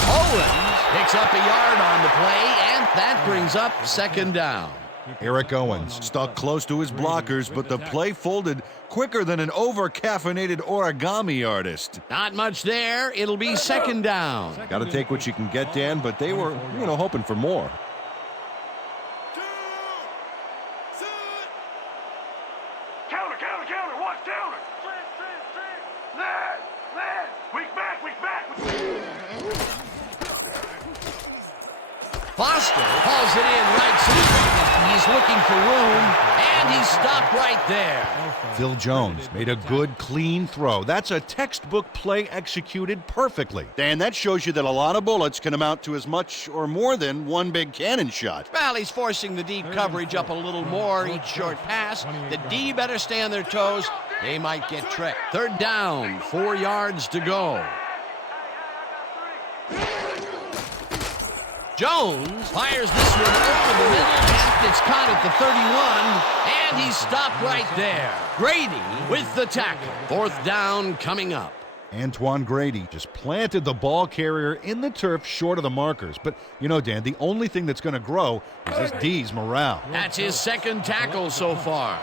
Owens picks up a yard on the play, and that brings up second down. Eric Owens stuck close to his blockers, but the play folded quicker than an over-caffeinated origami artist. Not much there. It'll be second down. Got to take what you can get, Dan, but they were, hoping for more. Counter, counter, counter. Watch counter. Lad, lad. Weak back, weak back. Foster hauls it in right center. He's looking for room, and he's stopped right there. Phil Jones made a good, clean throw. That's a textbook play executed perfectly. Dan, that shows you that a lot of bullets can amount to as much or more than one big cannon shot. Well, he's forcing the deep coverage up a little more each short pass. The D better stay on their toes. They might get tricked. Third down, 4 yards to go. Jones fires this one over the middle, and it's caught at the 31, and he's stopped right there. Grady with the tackle. Fourth down coming up. Antoine Grady just planted the ball carrier in the turf short of the markers. But, Dan, the only thing that's going to grow is this D's morale. That's his second tackle so far.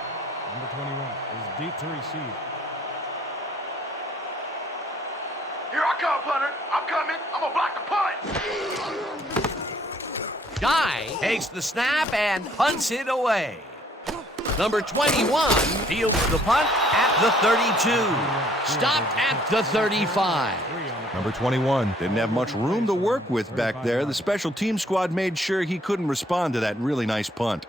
Number 21 is deep to receive. Here I come, punter. I'm coming. I'm going to block the punt. Guy takes the snap and punts it away. Number 21 fields the punt at the 32. Stopped at the 35. Number 21 didn't have much room to work with back there. The special team squad made sure he couldn't respond to that really nice punt.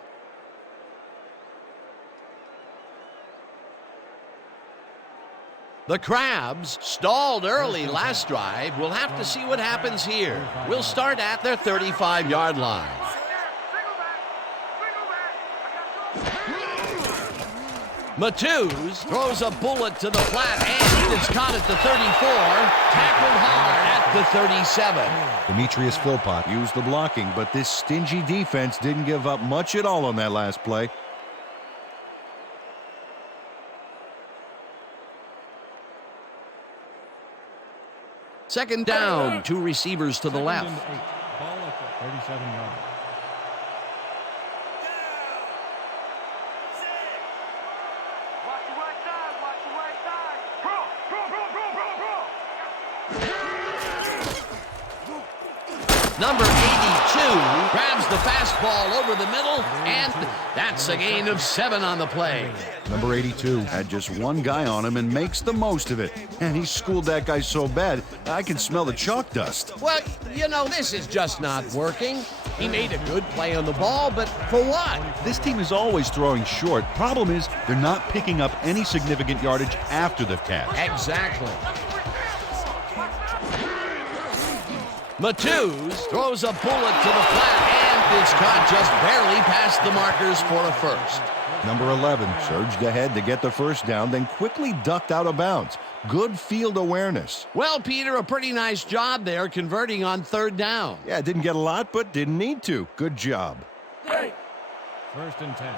The Crabs stalled early last drive. We'll have to see what happens here. We'll start at their 35-yard line. Matthews throws a bullet to the flat, and it's caught at the 34, tackled hard at the 37. Demetrius Philpott Used the blocking, but this stingy defense didn't give up much at all on that last play. Second down, 2 receivers to the left. Second and 8. Ball at the 37-yard. Watch the right side. Watch the right side. Number 82 grabs the fastball over the middle, and that's a gain of 7 on the play. Number 82 had just one guy on him and makes the most of it. And he schooled that guy so bad, I can smell the chalk dust. Well, this is just not working. He made a good play on the ball, but for what? This team is always throwing short. Problem is, they're not picking up any significant yardage after the catch. Exactly. Matthews throws a bullet to the flat, and it's caught just barely past the markers for a first. Number 11 surged ahead to get the first down, then quickly ducked out of bounds. Good field awareness. Well, Peter, a pretty nice job there converting on third down. Yeah, didn't get a lot, but didn't need to. Good job. First and 10.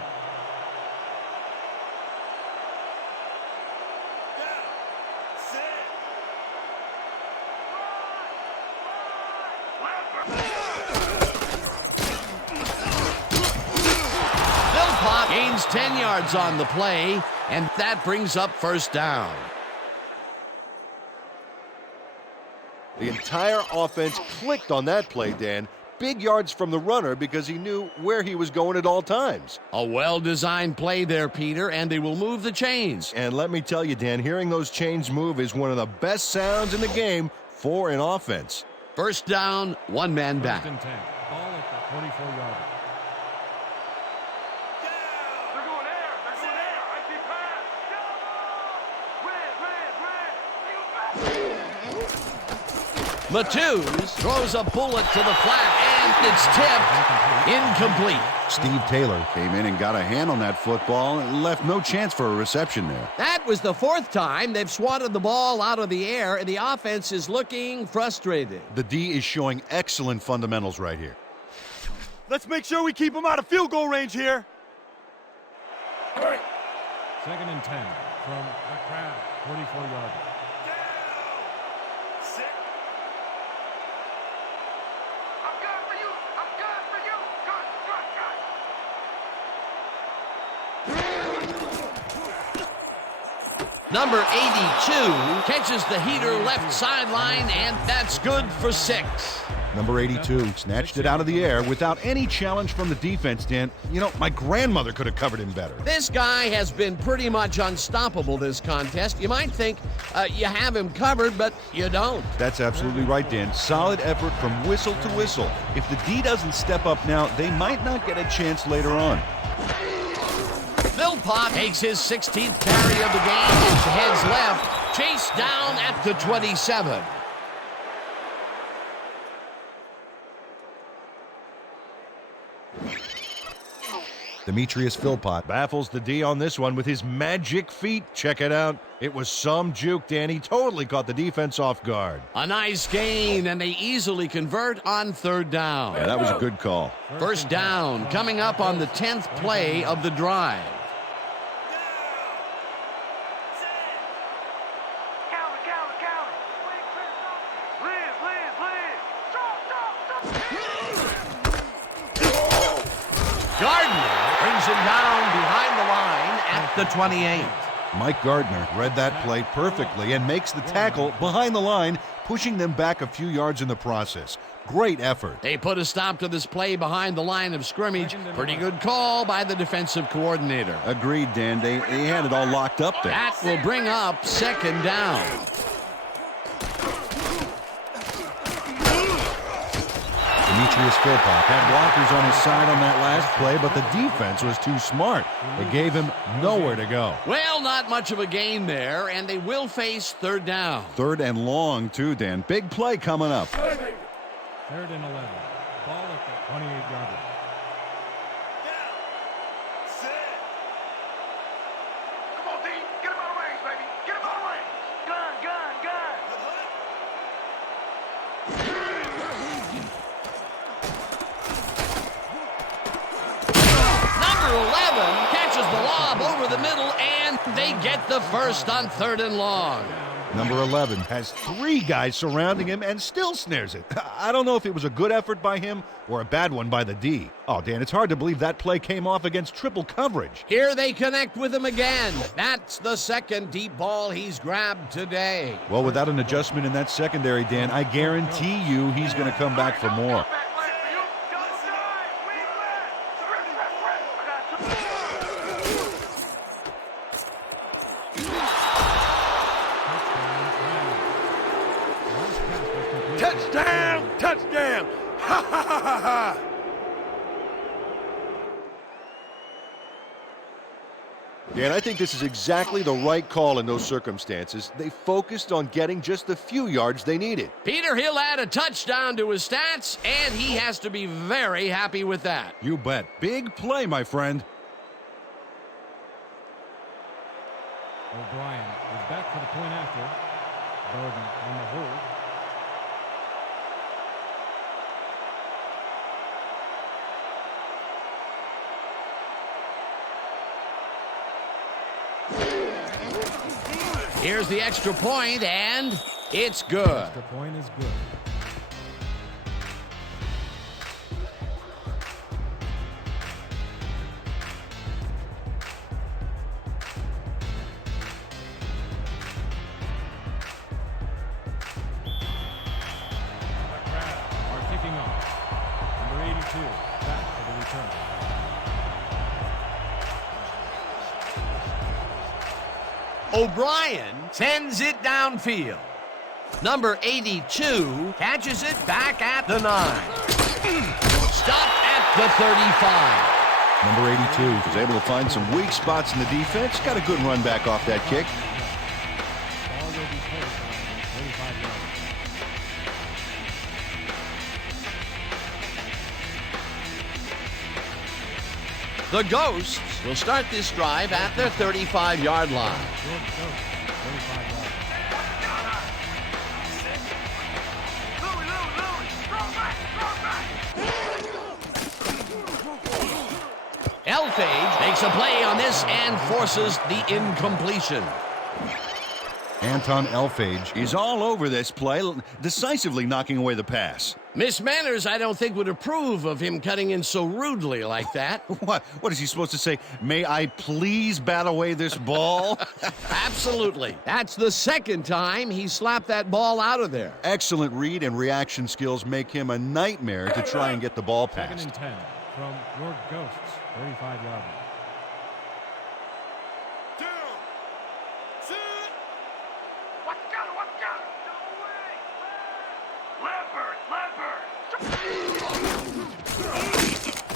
Philpott gains 10 yards on the play, and that brings up first down. The entire offense clicked on that play, Dan. Big yards from the runner because he knew where he was going at all times. A well-designed play there, Peter, and they will move the chains. And let me tell you, Dan, hearing those chains move is one of the best sounds in the game for an offense. First down, one man back. First and 10. Ball at the 44-yard. They're going there. I see pass. Red. Matthews throws a bullet to the flat, and it's tipped incomplete. Steve Taylor came in and got a hand on that football and left no chance for a reception there. That was the fourth time they've swatted the ball out of the air, and the offense is looking frustrated. The D is showing excellent fundamentals right here. Let's make sure we keep them out of field goal range here. 2nd and 10 from the crowd, 44-yard. Number 82 catches the heater left sideline, and that's good for 6. Number 82 snatched it out of the air without any challenge from the defense, Dan. You know, my grandmother could have covered him better. This guy has been pretty much unstoppable this contest. You might think you have him covered, but you don't. That's absolutely right, Dan. Solid effort from whistle to whistle. If the D doesn't step up now, they might not get a chance later on. Philpott takes his 16th carry of the game and heads left, chased down at the 27. Demetrius Philpott baffles the D on this one with his magic feet. Check it out. It was some juke, Dan. He totally caught the defense off guard. A nice gain, and they easily convert on 3rd down. Yeah, that was a good call. First down coming up on the 10th play of the drive. Gardner brings him down behind the line at the 28. Mike Gardner read that play perfectly and makes the tackle behind the line, pushing them back a few yards in the process. Great effort. They put a stop to this play behind the line of scrimmage. Pretty good call by the defensive coordinator. Agreed, Dan. They had it all locked up there. That will bring up 2nd down. Demetrius Philpott had blockers on his side on that last play, but the defense was too smart. It gave him nowhere to go. Well, not much of a gain there, and they will face 3rd down. 3rd and long, too, Dan. Big play coming up. 3rd and 11. Ball at the 28-yard line. Come on, D. Get him out of range, baby. Get him out of range. Gun, gun, gun. Number 11 catches the lob over the middle, and they get the first on 3rd and long. Number 11 has 3 guys surrounding him and still snares it. I don't know if it was a good effort by him or a bad one by the D. Oh, Dan, it's hard to believe that play came off against triple coverage. Here they connect with him again. That's the 2nd deep ball he's grabbed today. Well, without an adjustment in that secondary, Dan, I guarantee you he's going to come back for more. Touchdown! Touchdown! Ha ha ha ha ha! Dan, I think this is exactly the right call in those circumstances. They focused on getting just the few yards they needed. Peter, he'll add a touchdown to his stats, and he has to be very happy with that. You bet. Big play, my friend. O'Brien is back for the point after. Bowden on the hold. Here's the extra point, and it's good. Extra point is good. The crowd are kicking off. Number 82 back for the return. O'Brien sends it downfield. Number 82 catches it back at the 9. Stopped at the 35. Number 82 was able to find some weak spots in the defense. Got a good run back off that kick. Ball will be placed on the 35 yard line. The Ghosts will start this drive at their 35-yard line. George Ghost, 35 yards. Elfage makes a play on this and forces the incompletion. Anton Elfage is all over this play, decisively knocking away the pass. Miss Manners, I don't think, would approve of him cutting in so rudely like that. What is he supposed to say? May I please bat away this ball? Absolutely. That's the second time he slapped that ball out of there. Excellent read and reaction skills make him a nightmare to try and get the ball Second past. and 10 from your Ghosts, 35-yard line.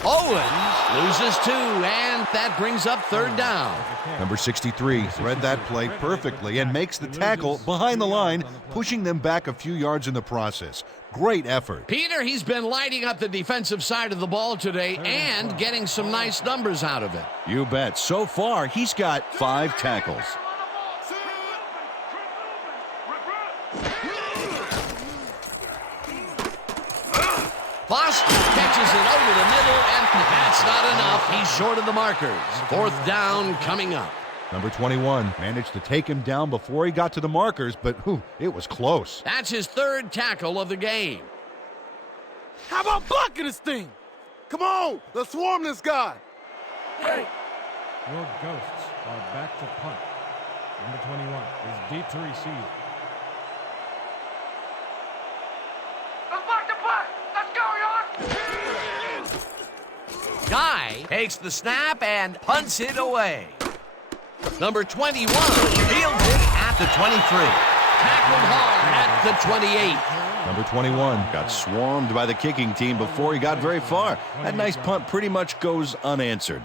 Owens loses 2, and that brings up third down. Number 63 read that play perfectly and makes the tackle behind the line, pushing them back a few yards in the process. Great effort. Peter, he's been lighting up the defensive side of the ball today and getting some nice numbers out of it. You bet. So far, he's got 5 tackles. Boston catches it over the middle, and that's not enough. He's short of the markers. Fourth down coming up. Number 21 managed to take him down before he got to the markers, but it was close. That's his third tackle of the game. How about blocking this thing? Come on, let's swarm this guy. Hey. Your Ghosts are back to punt. Number 21 is deep to receive. Let's block the punt. Let's go, Guy takes the snap and punts it away. Number 21 fields it at the 23. Tackled hard at the 28. Number 21 got swarmed by the kicking team before he got very far. That nice punt pretty much goes unanswered.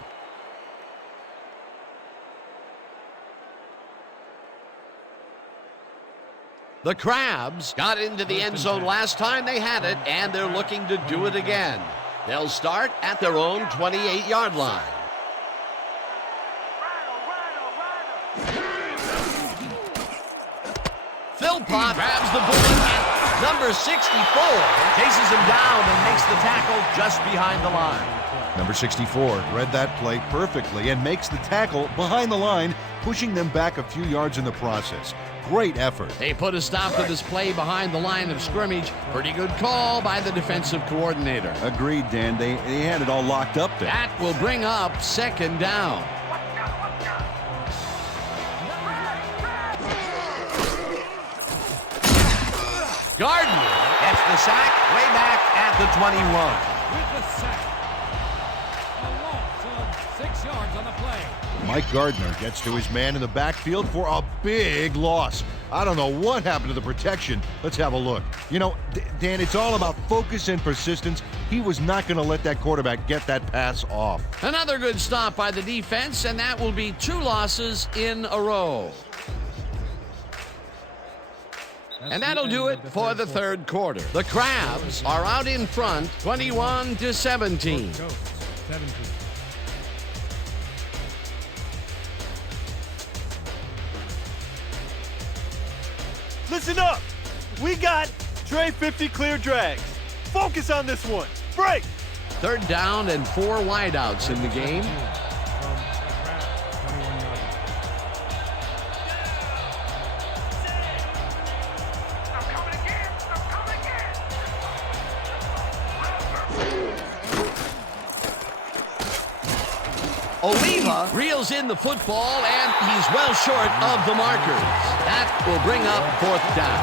The Crabs got into the end zone last time they had it, and they're looking to do it again. They'll start at their own 28-yard line. Philpott grabs the ball, and number 64 chases him down and makes the tackle just behind the line. Number 64 read that play perfectly and makes the tackle behind the line, pushing them back a few yards in the process. Great effort. They put a stop to this play behind the line of scrimmage. Pretty good call by the defensive coordinator. Agreed, Dan. They had it all locked up there. That will bring up second down. Gardner gets the sack way back at the 21. With the sack. A loss of 6 yards on the play. Mike Gardner gets to his man in the backfield for a big loss. I don't know what happened to the protection. Let's have a look. You know, Dan, it's all about focus and persistence. He was not going to let that quarterback get that pass off. Another good stop by the defense, and that will be 2 losses in a row. And that'll do it for the third quarter. The Crabs are out in front, 21-17. 17. Listen up. We got Trey 50 clear drags. Focus on this one. Break. Third down and 4 wideouts in the game. Oliva reels in the football, and he's well short of the markers. That will bring up fourth down.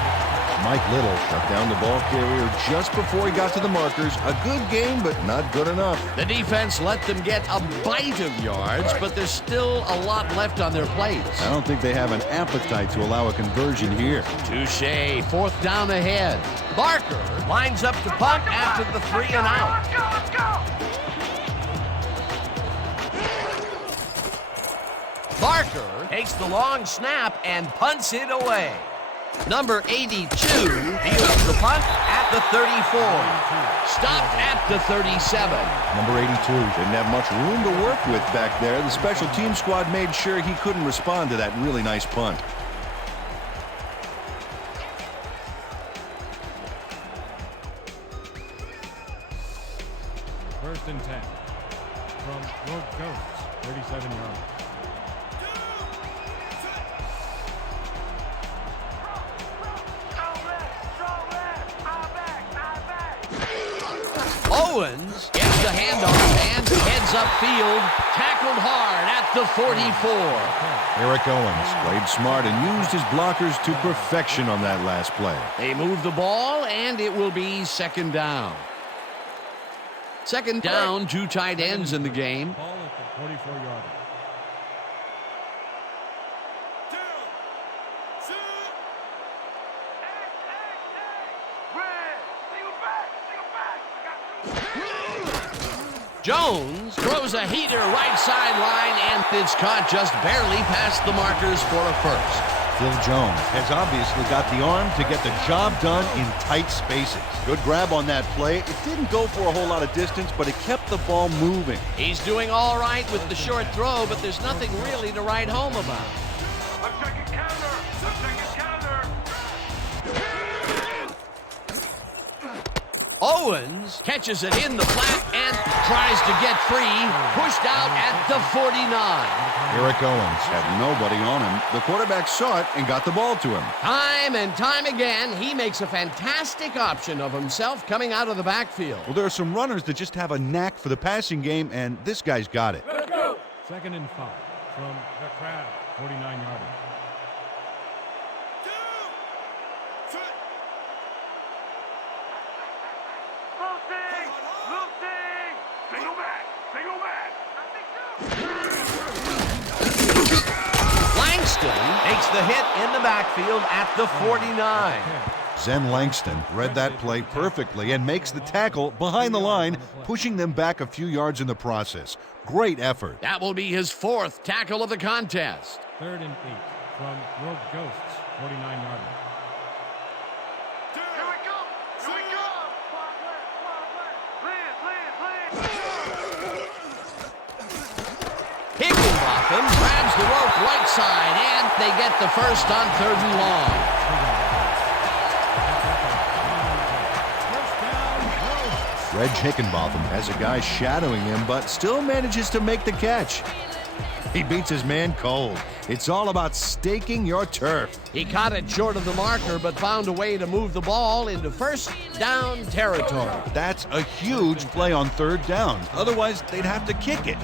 Mike Little got down the ball carrier just before he got to the markers. A good game, but not good enough. The defense let them get a bite of yards, but there's still a lot left on their plates. I don't think they have an appetite to allow a conversion here. Touche. Fourth down ahead. Barker lines up to punt after the 3 and out. Let's go, let's go. Barker takes the long snap and punts it away. Number 82 fields the punt at the 34. Stopped at the 37. Number 82 didn't have much room to work with back there. The special team squad made sure he couldn't respond to that really nice punt. First and 10 from North Coast, 37 yards. Owens gets the handoff and heads upfield. Tackled hard at the 44. Eric Owens played smart and used his blockers to perfection on that last play. They move the ball, and it will be second down. Second down, 2 tight ends in the game. Ball at the 44-yard line. Jones throws a heater right sideline, and it's caught just barely past the markers for a first. Phil Jones has obviously got the arm to get the job done in tight spaces. Good grab on that play. It didn't go for a whole lot of distance, but it kept the ball moving. He's doing all right with the short throw, but there's nothing really to write home about. A second counter! A second counter! Owens catches it in the flat and tries to get free. Pushed out at the 49. Eric Owens had nobody on him. The quarterback saw it and got the ball to him. Time and time again, he makes a fantastic option of himself coming out of the backfield. Well, there are some runners that just have a knack for the passing game, and this guy's got it. Let's go! Second and 5 from the crowd, 49-yard line. Single back! Single back! Langston makes the hit in the backfield at the 49. Zen Langston read that play perfectly and makes the tackle behind the line, pushing them back a few yards in the process. Great effort. That will be his 4th tackle of the contest. Third and 8 from Rogue Ghosts, 49-yard line. Here we go! Here we go! Higginbotham grabs the rope right side, and they get the first on 3rd and long. Reg Higginbotham has a guy shadowing him, but still manages to make the catch. He beats his man cold. It's all about staking your turf. He caught it short of the marker, but found a way to move the ball into first down territory. That's a huge play on 3rd down. Otherwise, they'd have to kick it.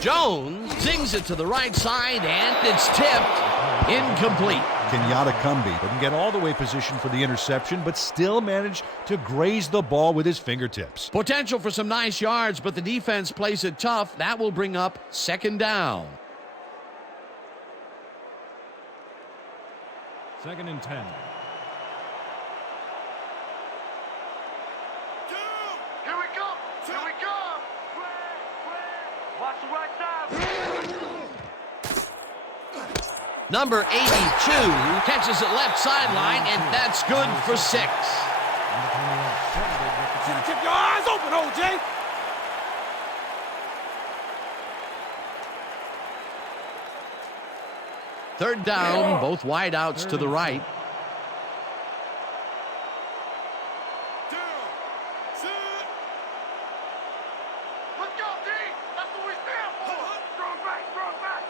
Jones zings it to the right side, and it's tipped. Incomplete. Kenyatta Cumbie didn't get all the way positioned for the interception, but still managed to graze the ball with his fingertips. Potential for some nice yards, but the defense plays it tough. That will bring up 2nd down. Second and 10. Here we go! Here we go! Watch the right side! Number 82 catches it left sideline, and that's good for 6. Keep your eyes open, OJ. Third down, both wideouts to the right. Let's go, D! That's what we stand for! Strong back, strong back!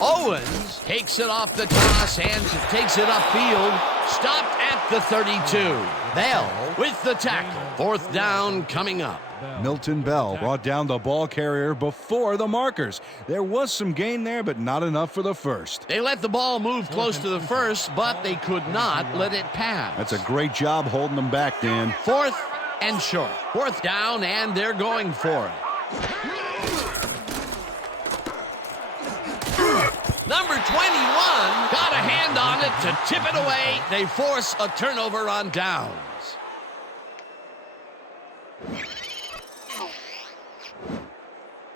Owens takes it off the toss and takes it upfield. Stopped at the 32. Bell with the tackle. 4th down coming up. Milton Bell brought down the ball carrier before the markers. There was some gain there, but not enough for the first. They let the ball move close to the first, but they could not let it pass. That's a great job holding them back, Dan. 4th and short. 4th down, and they're going for it. Number 21 got a hand stand on it to tip it away. They force a turnover on downs.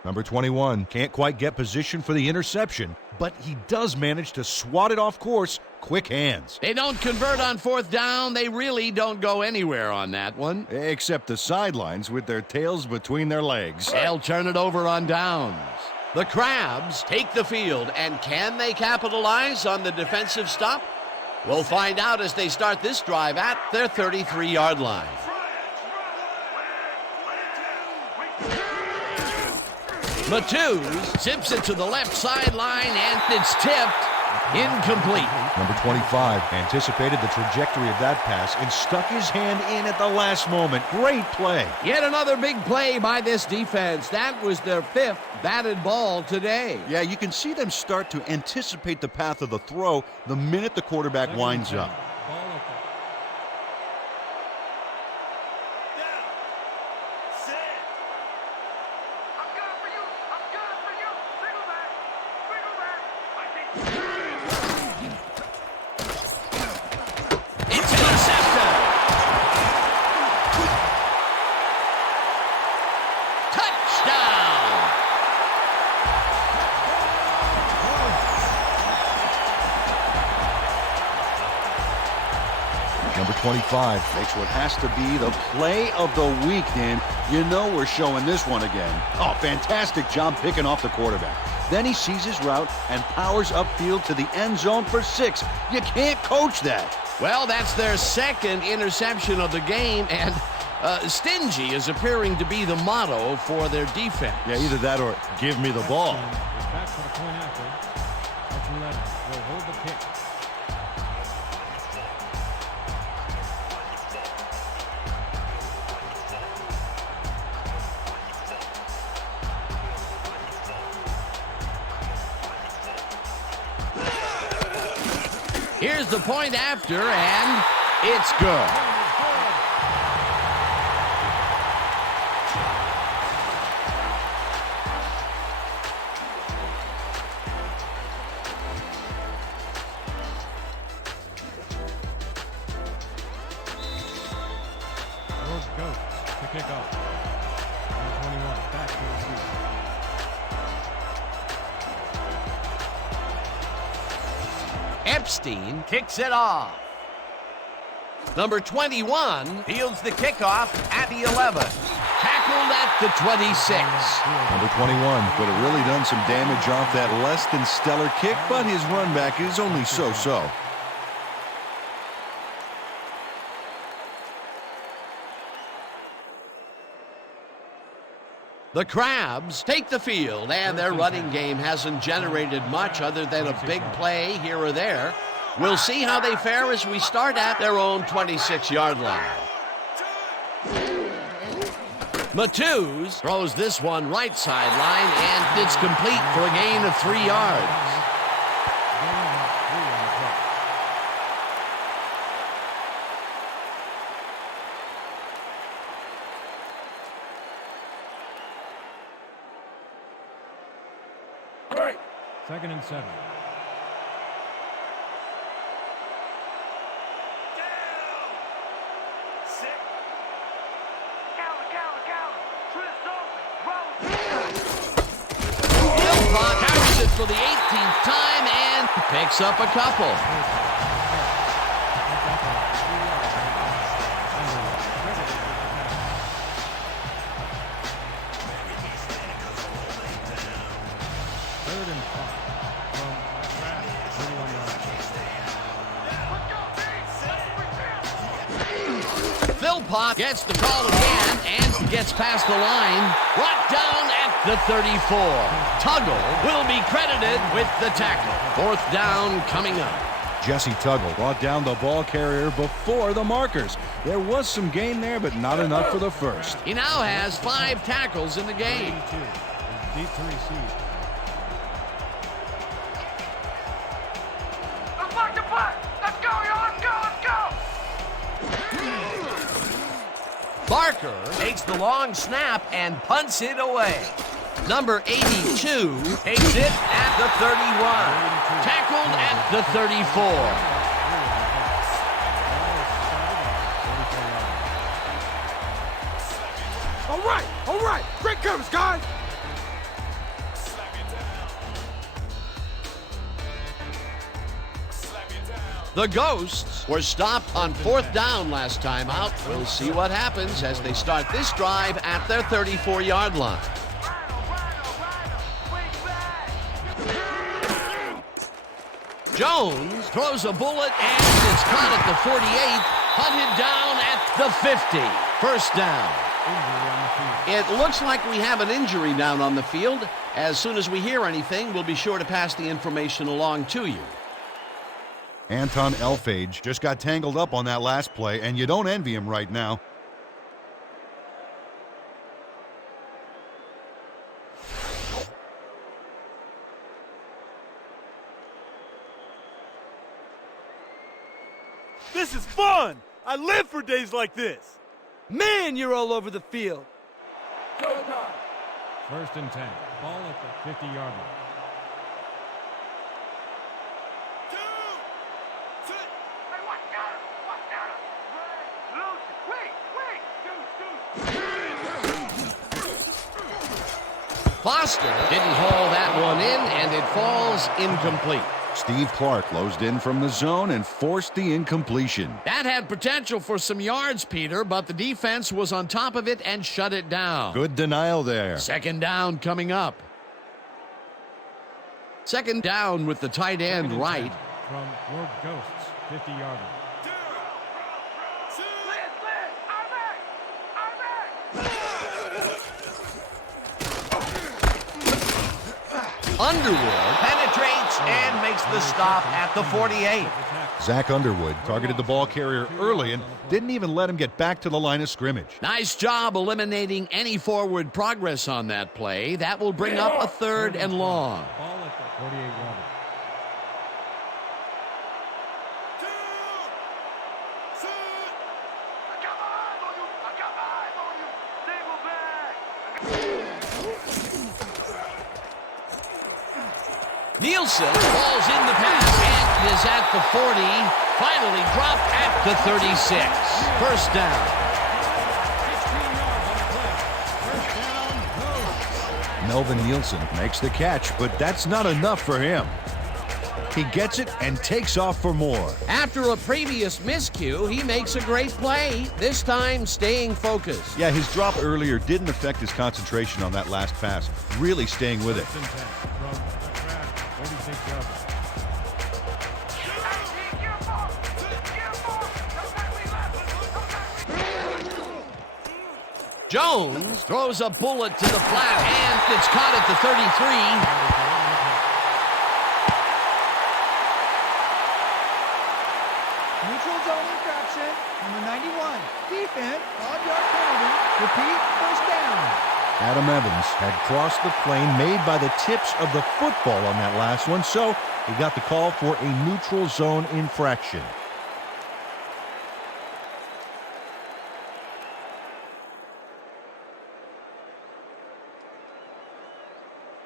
Number 21 can't quite get position for the interception, but he does manage to swat it off course. Quick hands. They don't convert on fourth down. They really don't go anywhere on that one. Except the sidelines with their tails between their legs. They'll turn it over on downs. The Crabs take the field, and can they capitalize on the defensive stop? We'll find out as they start this drive at their 33-yard line. Matthews zips it to the left sideline, and it's tipped. Incomplete. Number 25 anticipated the trajectory of that pass and stuck his hand in at the last moment. Great play. Yet another big play by this defense. That was their 5th batted ball today. Yeah, you can see them start to anticipate the path of the throw the minute the quarterback winds up. Number 25 makes what has to be the play of the week, Dan. You know we're showing this one again. Oh, fantastic job picking off the quarterback. Then he sees his route and powers upfield to the end zone for 6. You can't coach that. Well, that's their 2nd interception of the game, and stingy is appearing to be the motto for their defense. Yeah, either that or give me the ball. Back for the point after. Archuleta will hold the kick. Here's the point after, and it's good. Goats to kick off. Number 21, back to receive. Epstein kicks it off. Number 21 fields the kickoff at the 11. Tackled at the 26. Number 21 would have really done some damage off that less than stellar kick, but his run back is only so-so. The Crabs take the field, and their running game hasn't generated much other than a big play here or there. We'll see how they fare as we start at their own 26-yard line. Matthews throws this one right sideline, and it's complete for a gain of 3 yards. Second and 7. Carries it for the 18th time and picks up a couple. Philpott gets the call again and gets past the line. Brought down at the 34. Tuggle will be credited with the tackle. 4th down coming up. Jesse Tuggle brought down the ball carrier before the markers. There was some gain there, but not enough for the first. He now has 5 tackles in the game. Deep to receive. Let's lock the punt. Let's go, y'all. Let's go. Let's go. Barker takes the long snap and punts it away. Number 82 takes it at the 31. Tackled at the 34. All right. Great coverage, guys. The Ghosts were stopped on 4th down last time out. We'll see what happens as they start this drive at their 34-yard line. Jones throws a bullet and it's caught at the 48, hunted down at the 50. First down. It looks like we have an injury down on the field. As soon as we hear anything, we'll be sure to pass the information along to you. Anton Elfage just got tangled up on that last play, and you don't envy him right now. This is fun! I live for days like this! Man, you're all over the field. First and 10. Ball at the 50-yard line. Foster didn't haul that one in, and it falls incomplete. Steve Clark closed in from the zone and forced the incompletion. That had potential for some yards, Peter, but the defense was on top of it and shut it down. Good denial there. Second down coming up. Second down with the tight end right. From your Ghosts, 50-yard line. Underwood penetrates and makes the stop at the 48. Zach Underwood targeted the ball carrier early and didn't even let him get back to the line of scrimmage. Nice job eliminating any forward progress on that play. That will bring up a 3rd and long. Ball at the 48-yard line. Nielsen falls in the pass and is at the 40. Finally dropped at the 36. First down. 16 yards on the play. First down, Ghosts. Melvin Nielsen makes the catch, but that's not enough for him. He gets it and takes off for more. After a previous miscue, he makes a great play, this time staying focused. Yeah, his drop earlier didn't affect his concentration on that last pass. Really staying with it. First and 10 from the track, 36 yards. Jones throws a bullet to the flat, and it's caught at the 33. Neutral zone infraction. Number 91. Defense. 5-yard penalty. Repeat. First down. Adam Evans had crossed the plane made by the tips of the football on that last one, so he got the call for a neutral zone infraction.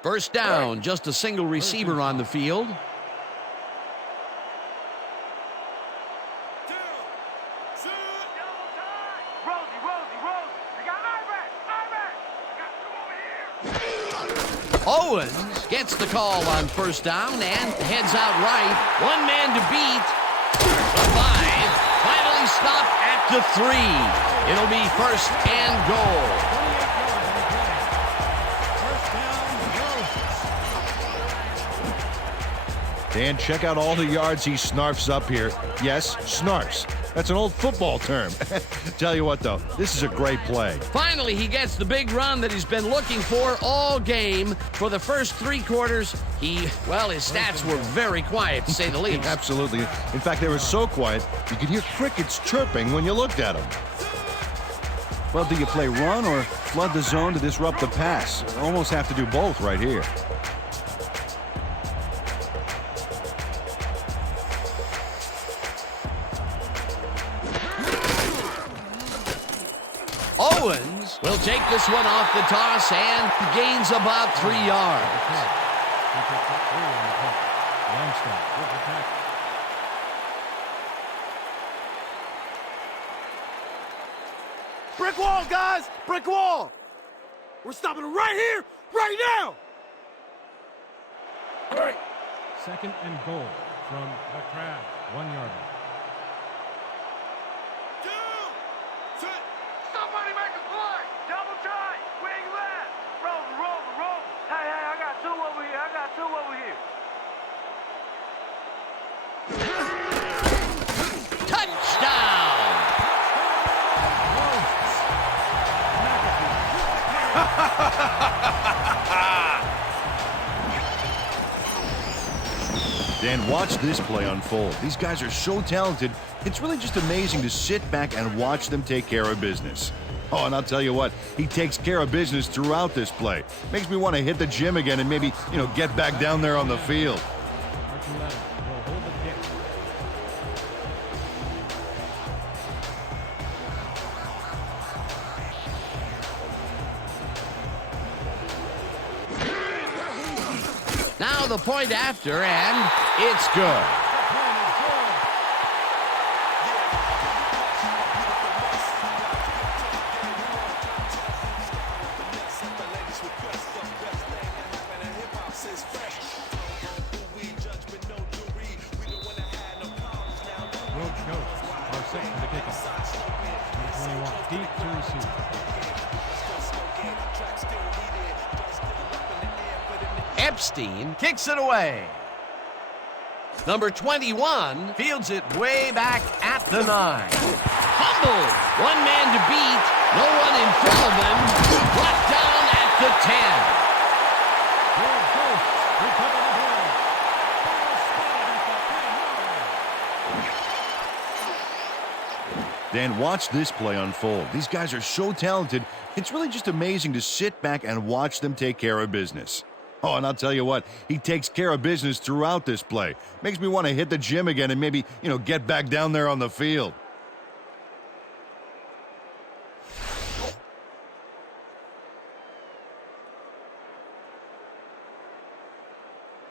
First down, just a single receiver on the field. Owens gets the call on first down and heads out right. One man to beat. The 5 finally stopped at the 3. It'll be first and goal. Dan, check out all the yards he snarfs up here. Yes, snarfs. That's an old football term. Tell you what, though, this is a great play. Finally, he gets the big run that he's been looking for all game. For the first 3 quarters, his stats were very quiet, to say the least. Absolutely. In fact, they were so quiet, you could hear crickets chirping when you looked at them. Well, do you play run or flood the zone to disrupt the pass? You almost have to do both right here. Owens will take this one off the toss and gains about 3 yards. He picks up 3 on the play. Langston with the tackle. Brick wall, guys! Brick wall! We're stopping right here, right now! All right. 2nd and goal from the Crabs. 1 yard line. Somebody make a play! Double tight! Where you at? Roll. Hey, I got 2 over here. Touchdown! Dan, watch this play unfold. These guys are so talented, it's really just amazing to sit back and watch them take care of business. Oh, and I'll tell you what, he takes care of business throughout this play. Makes me want to hit the gym again and maybe, get back down there on the field. Archuleta will hold the kick. Now the point after, and it's good. Roach Ghosts are set for the kickoff. Number 21, deep to receive. Epstein kicks it away. Number 21 fields it way back at the 9. Fumble! One man to beat. No one in front of him. Brought down at the 10. Roach Ghosts recover the ball. Dan, watch this play unfold. These guys are so talented, it's really just amazing to sit back and watch them take care of business. Oh, and I'll tell you what, he takes care of business throughout this play. Makes me want to hit the gym again and maybe, get back down there on the field.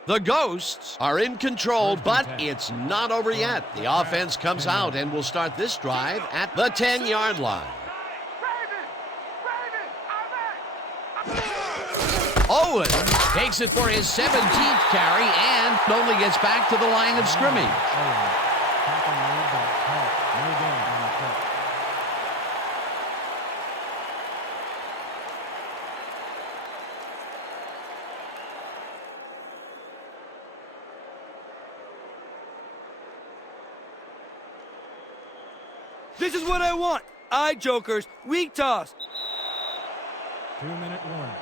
The Ghosts are in control, but it's not over yet. The offense comes out and will start this drive at the 10-yard line. Owen takes it for his 17th carry and only gets back to the line of scrimmage. Tackle made by Hart. No gain on the play. This is what I want. Eye jokers, weak toss. 2-minute warning.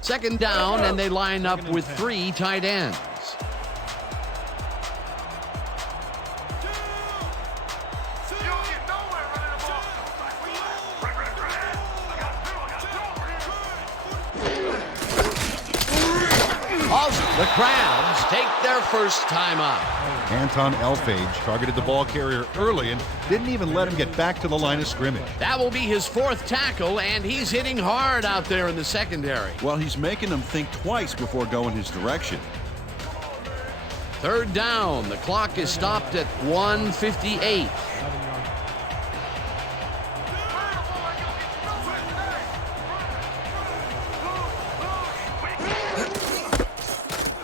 Second down, and they line up with 3 tight ends. The Crabs take their first time out. Anton Elfage targeted the ball carrier early and didn't even let him get back to the line of scrimmage. That will be his 4th tackle, and he's hitting hard out there in the secondary. Well, he's making them think twice before going his direction. Third down. The clock is stopped at 1:58.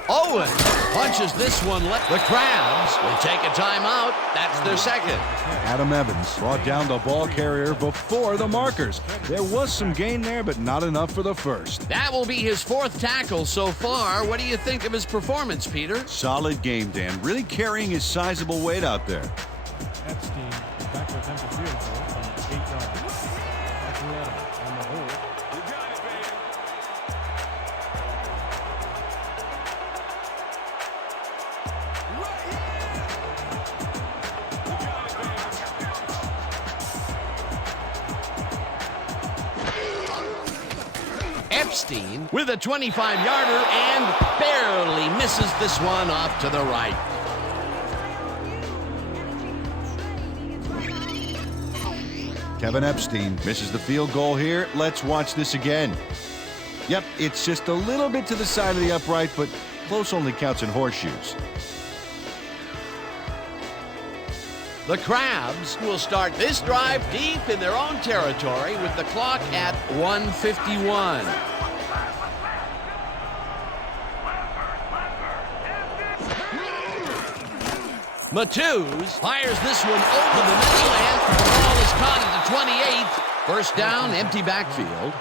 Owen punches this one. The Crabs will take a timeout. That's their second. Adam Evans brought down the ball carrier before the markers. There was some gain there, but not enough for the first. That will be his 4th tackle so far. What do you think of his performance, Peter? Solid game, Dan. Really carrying his sizable weight out there. Epstein is back to attempt a field goal from 8 yards. Archuleta on the hold. Epstein with a 25-yarder and barely misses this one off to the right. Kevin Epstein misses the field goal here. Let's watch this again. Yep, it's just a little bit to the side of the upright, but close only counts in horseshoes. The Crabs will start this drive deep in their own territory with the clock at 1:51. Matus fires this one over the middle, and the ball is caught at the 28. First down, empty backfield.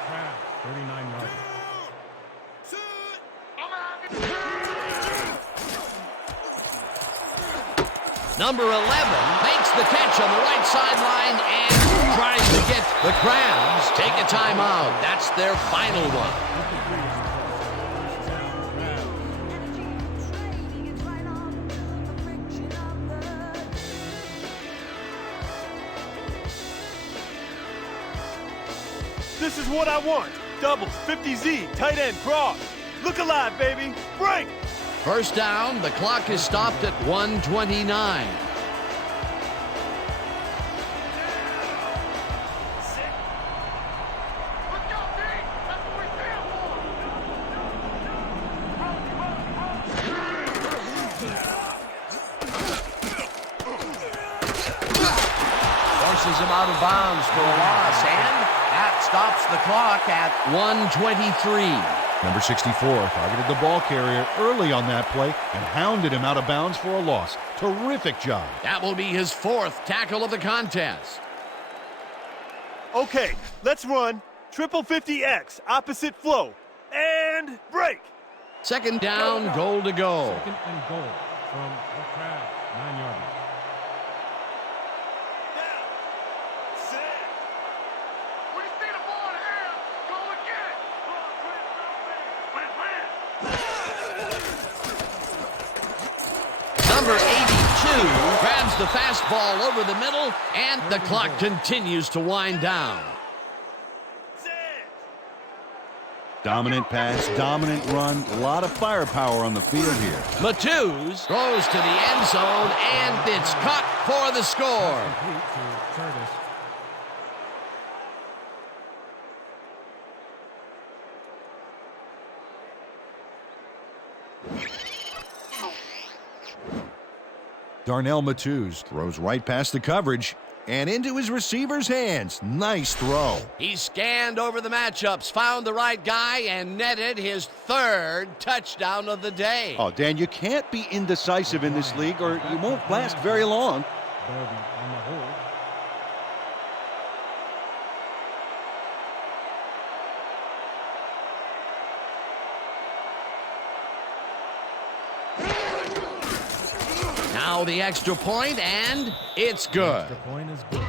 39 yards. Number 11 makes the catch on the right sideline and tries to get the Crabs take a timeout. That's their final one. This is what I want. Doubles, 50Z, tight end, cross. Look alive, baby. Break! First down, the clock is stopped at 1:29. Forces him out of bounds for a loss, and that stops the clock at 1:23. Number 64 targeted the ball carrier early on that play and hounded him out of bounds for a loss. Terrific job. That will be his fourth tackle of the contest. Okay, let's run. Triple 50X, opposite flow. And break! Second down, goal to go. Second and goal from the Crabs, 9 yards. Number 82 grabs the fastball over the middle, and the clock continues to wind down. Dominant pass, dominant run, a lot of firepower on the field here. Matus throws to the end zone, and it's caught for the score. Complete to Curtis. Darnell Matus throws right past the coverage and into his receiver's hands. Nice throw. He scanned over the matchups, found the right guy, and netted his third touchdown of the day. Oh, Dan, you can't be indecisive in this league or you won't last very long. Darby on the hold. Now the extra point, and it's good. Extra point is good.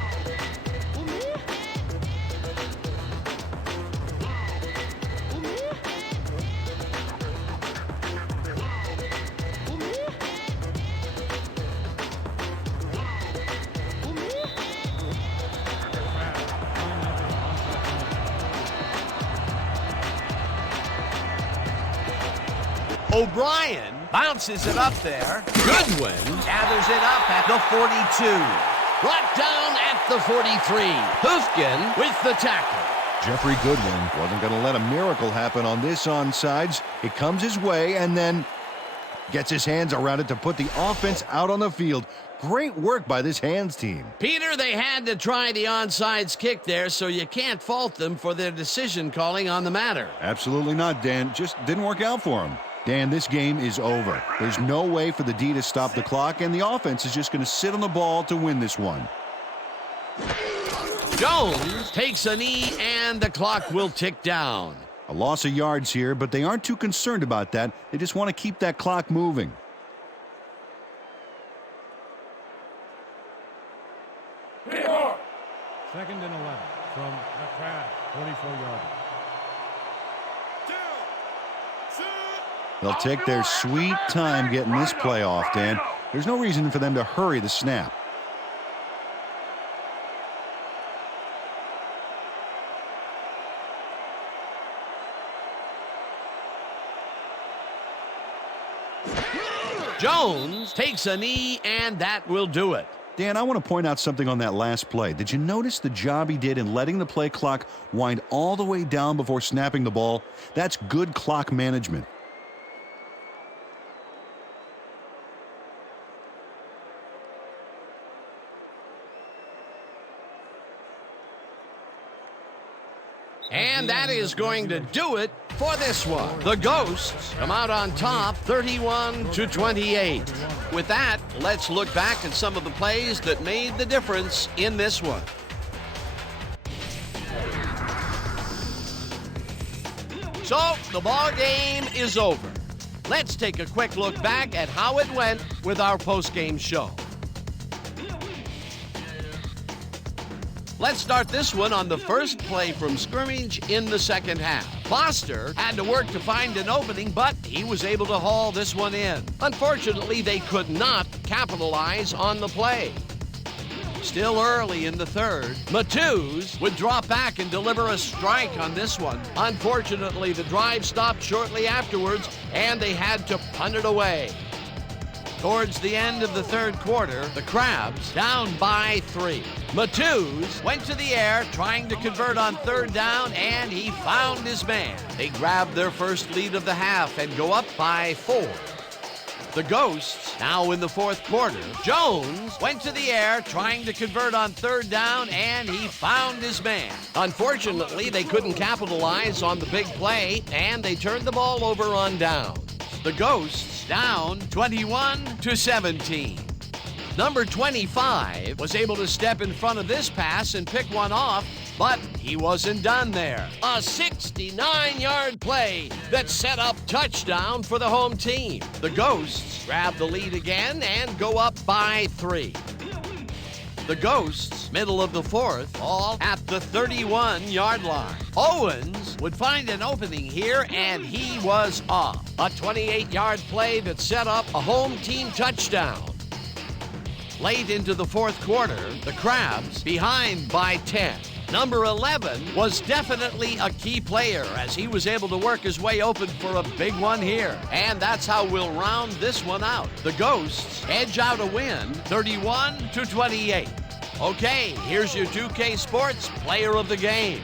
O'Brien bounces it up there. Goodwin gathers it up at the 42. Brought down at the 43. Hoofkin with the tackle. Jeffrey Goodwin wasn't going to let a miracle happen on this onsides. It comes his way and then gets his hands around it to put the offense out on the field. Great work by this hands team. Peter, they had to try the onside kick there, so you can't fault them for their decision calling on the matter. Absolutely not, Dan. Just didn't work out for him. Dan, this game is over. There's no way for the D to stop the clock, and the offense is just going to sit on the ball to win this one. Jones takes a knee, and the clock will tick down. A loss of yards here, but they aren't too concerned about that. They just want to keep that clock moving. Second and 11 from the Crabs, 44 yards. They'll take their sweet time getting this play off, Dan. There's no reason for them to hurry the snap. Jones takes a knee, and that will do it. Dan, I want to point out something on that last play. Did you notice the job he did in letting the play clock wind all the way down before snapping the ball? That's good clock management. And that is going to do it for this one. The Ghosts come out on top 31-28. With that, let's look back at some of the plays that made the difference in this one. So, the ball game is over. Let's take a quick look back at how it went with our post-game show. Let's start this one on the first play from scrimmage in the second half. Foster had to work to find an opening, but he was able to haul this one in. Unfortunately, they could not capitalize on the play. Still early in the third, Matthews would drop back and deliver a strike on this one. Unfortunately, the drive stopped shortly afterwards, and they had to punt it away. Towards the end of the third quarter, the Crabs down by 3. Matthews went to the air trying to convert on third down, and he found his man. They grabbed their first lead of the half and go up by 4. The Ghosts now in the fourth quarter. Jones went to the air trying to convert on third down, and he found his man. Unfortunately, they couldn't capitalize on the big play, and they turned the ball over on down. The Ghosts down 21-17. Number 25 was able to step in front of this pass and pick one off, but he wasn't done there. A 69-yard play that set up touchdown for the home team. The Ghosts grab the lead again and go up by 3. The Ghosts, middle of the fourth, all at the 31-yard line. Owens would find an opening here, and he was off. A 28-yard play that set up a home team touchdown. Late into the fourth quarter, the Crabs behind by 10. Number 11 was definitely a key player as he was able to work his way open for a big one here. And that's how we'll round this one out. The Ghosts edge out a win 31-28. Okay, here's your 2K Sports Player of the Game.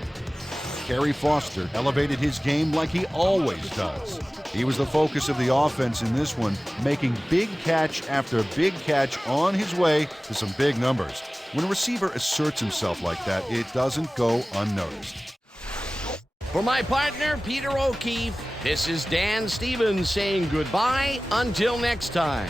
Kerry Foster elevated his game like he always does. He was the focus of the offense in this one, making big catch after big catch on his way to some big numbers. When a receiver asserts himself like that, it doesn't go unnoticed. For my partner, Peter O'Keefe, this is Dan Stevens saying goodbye until next time.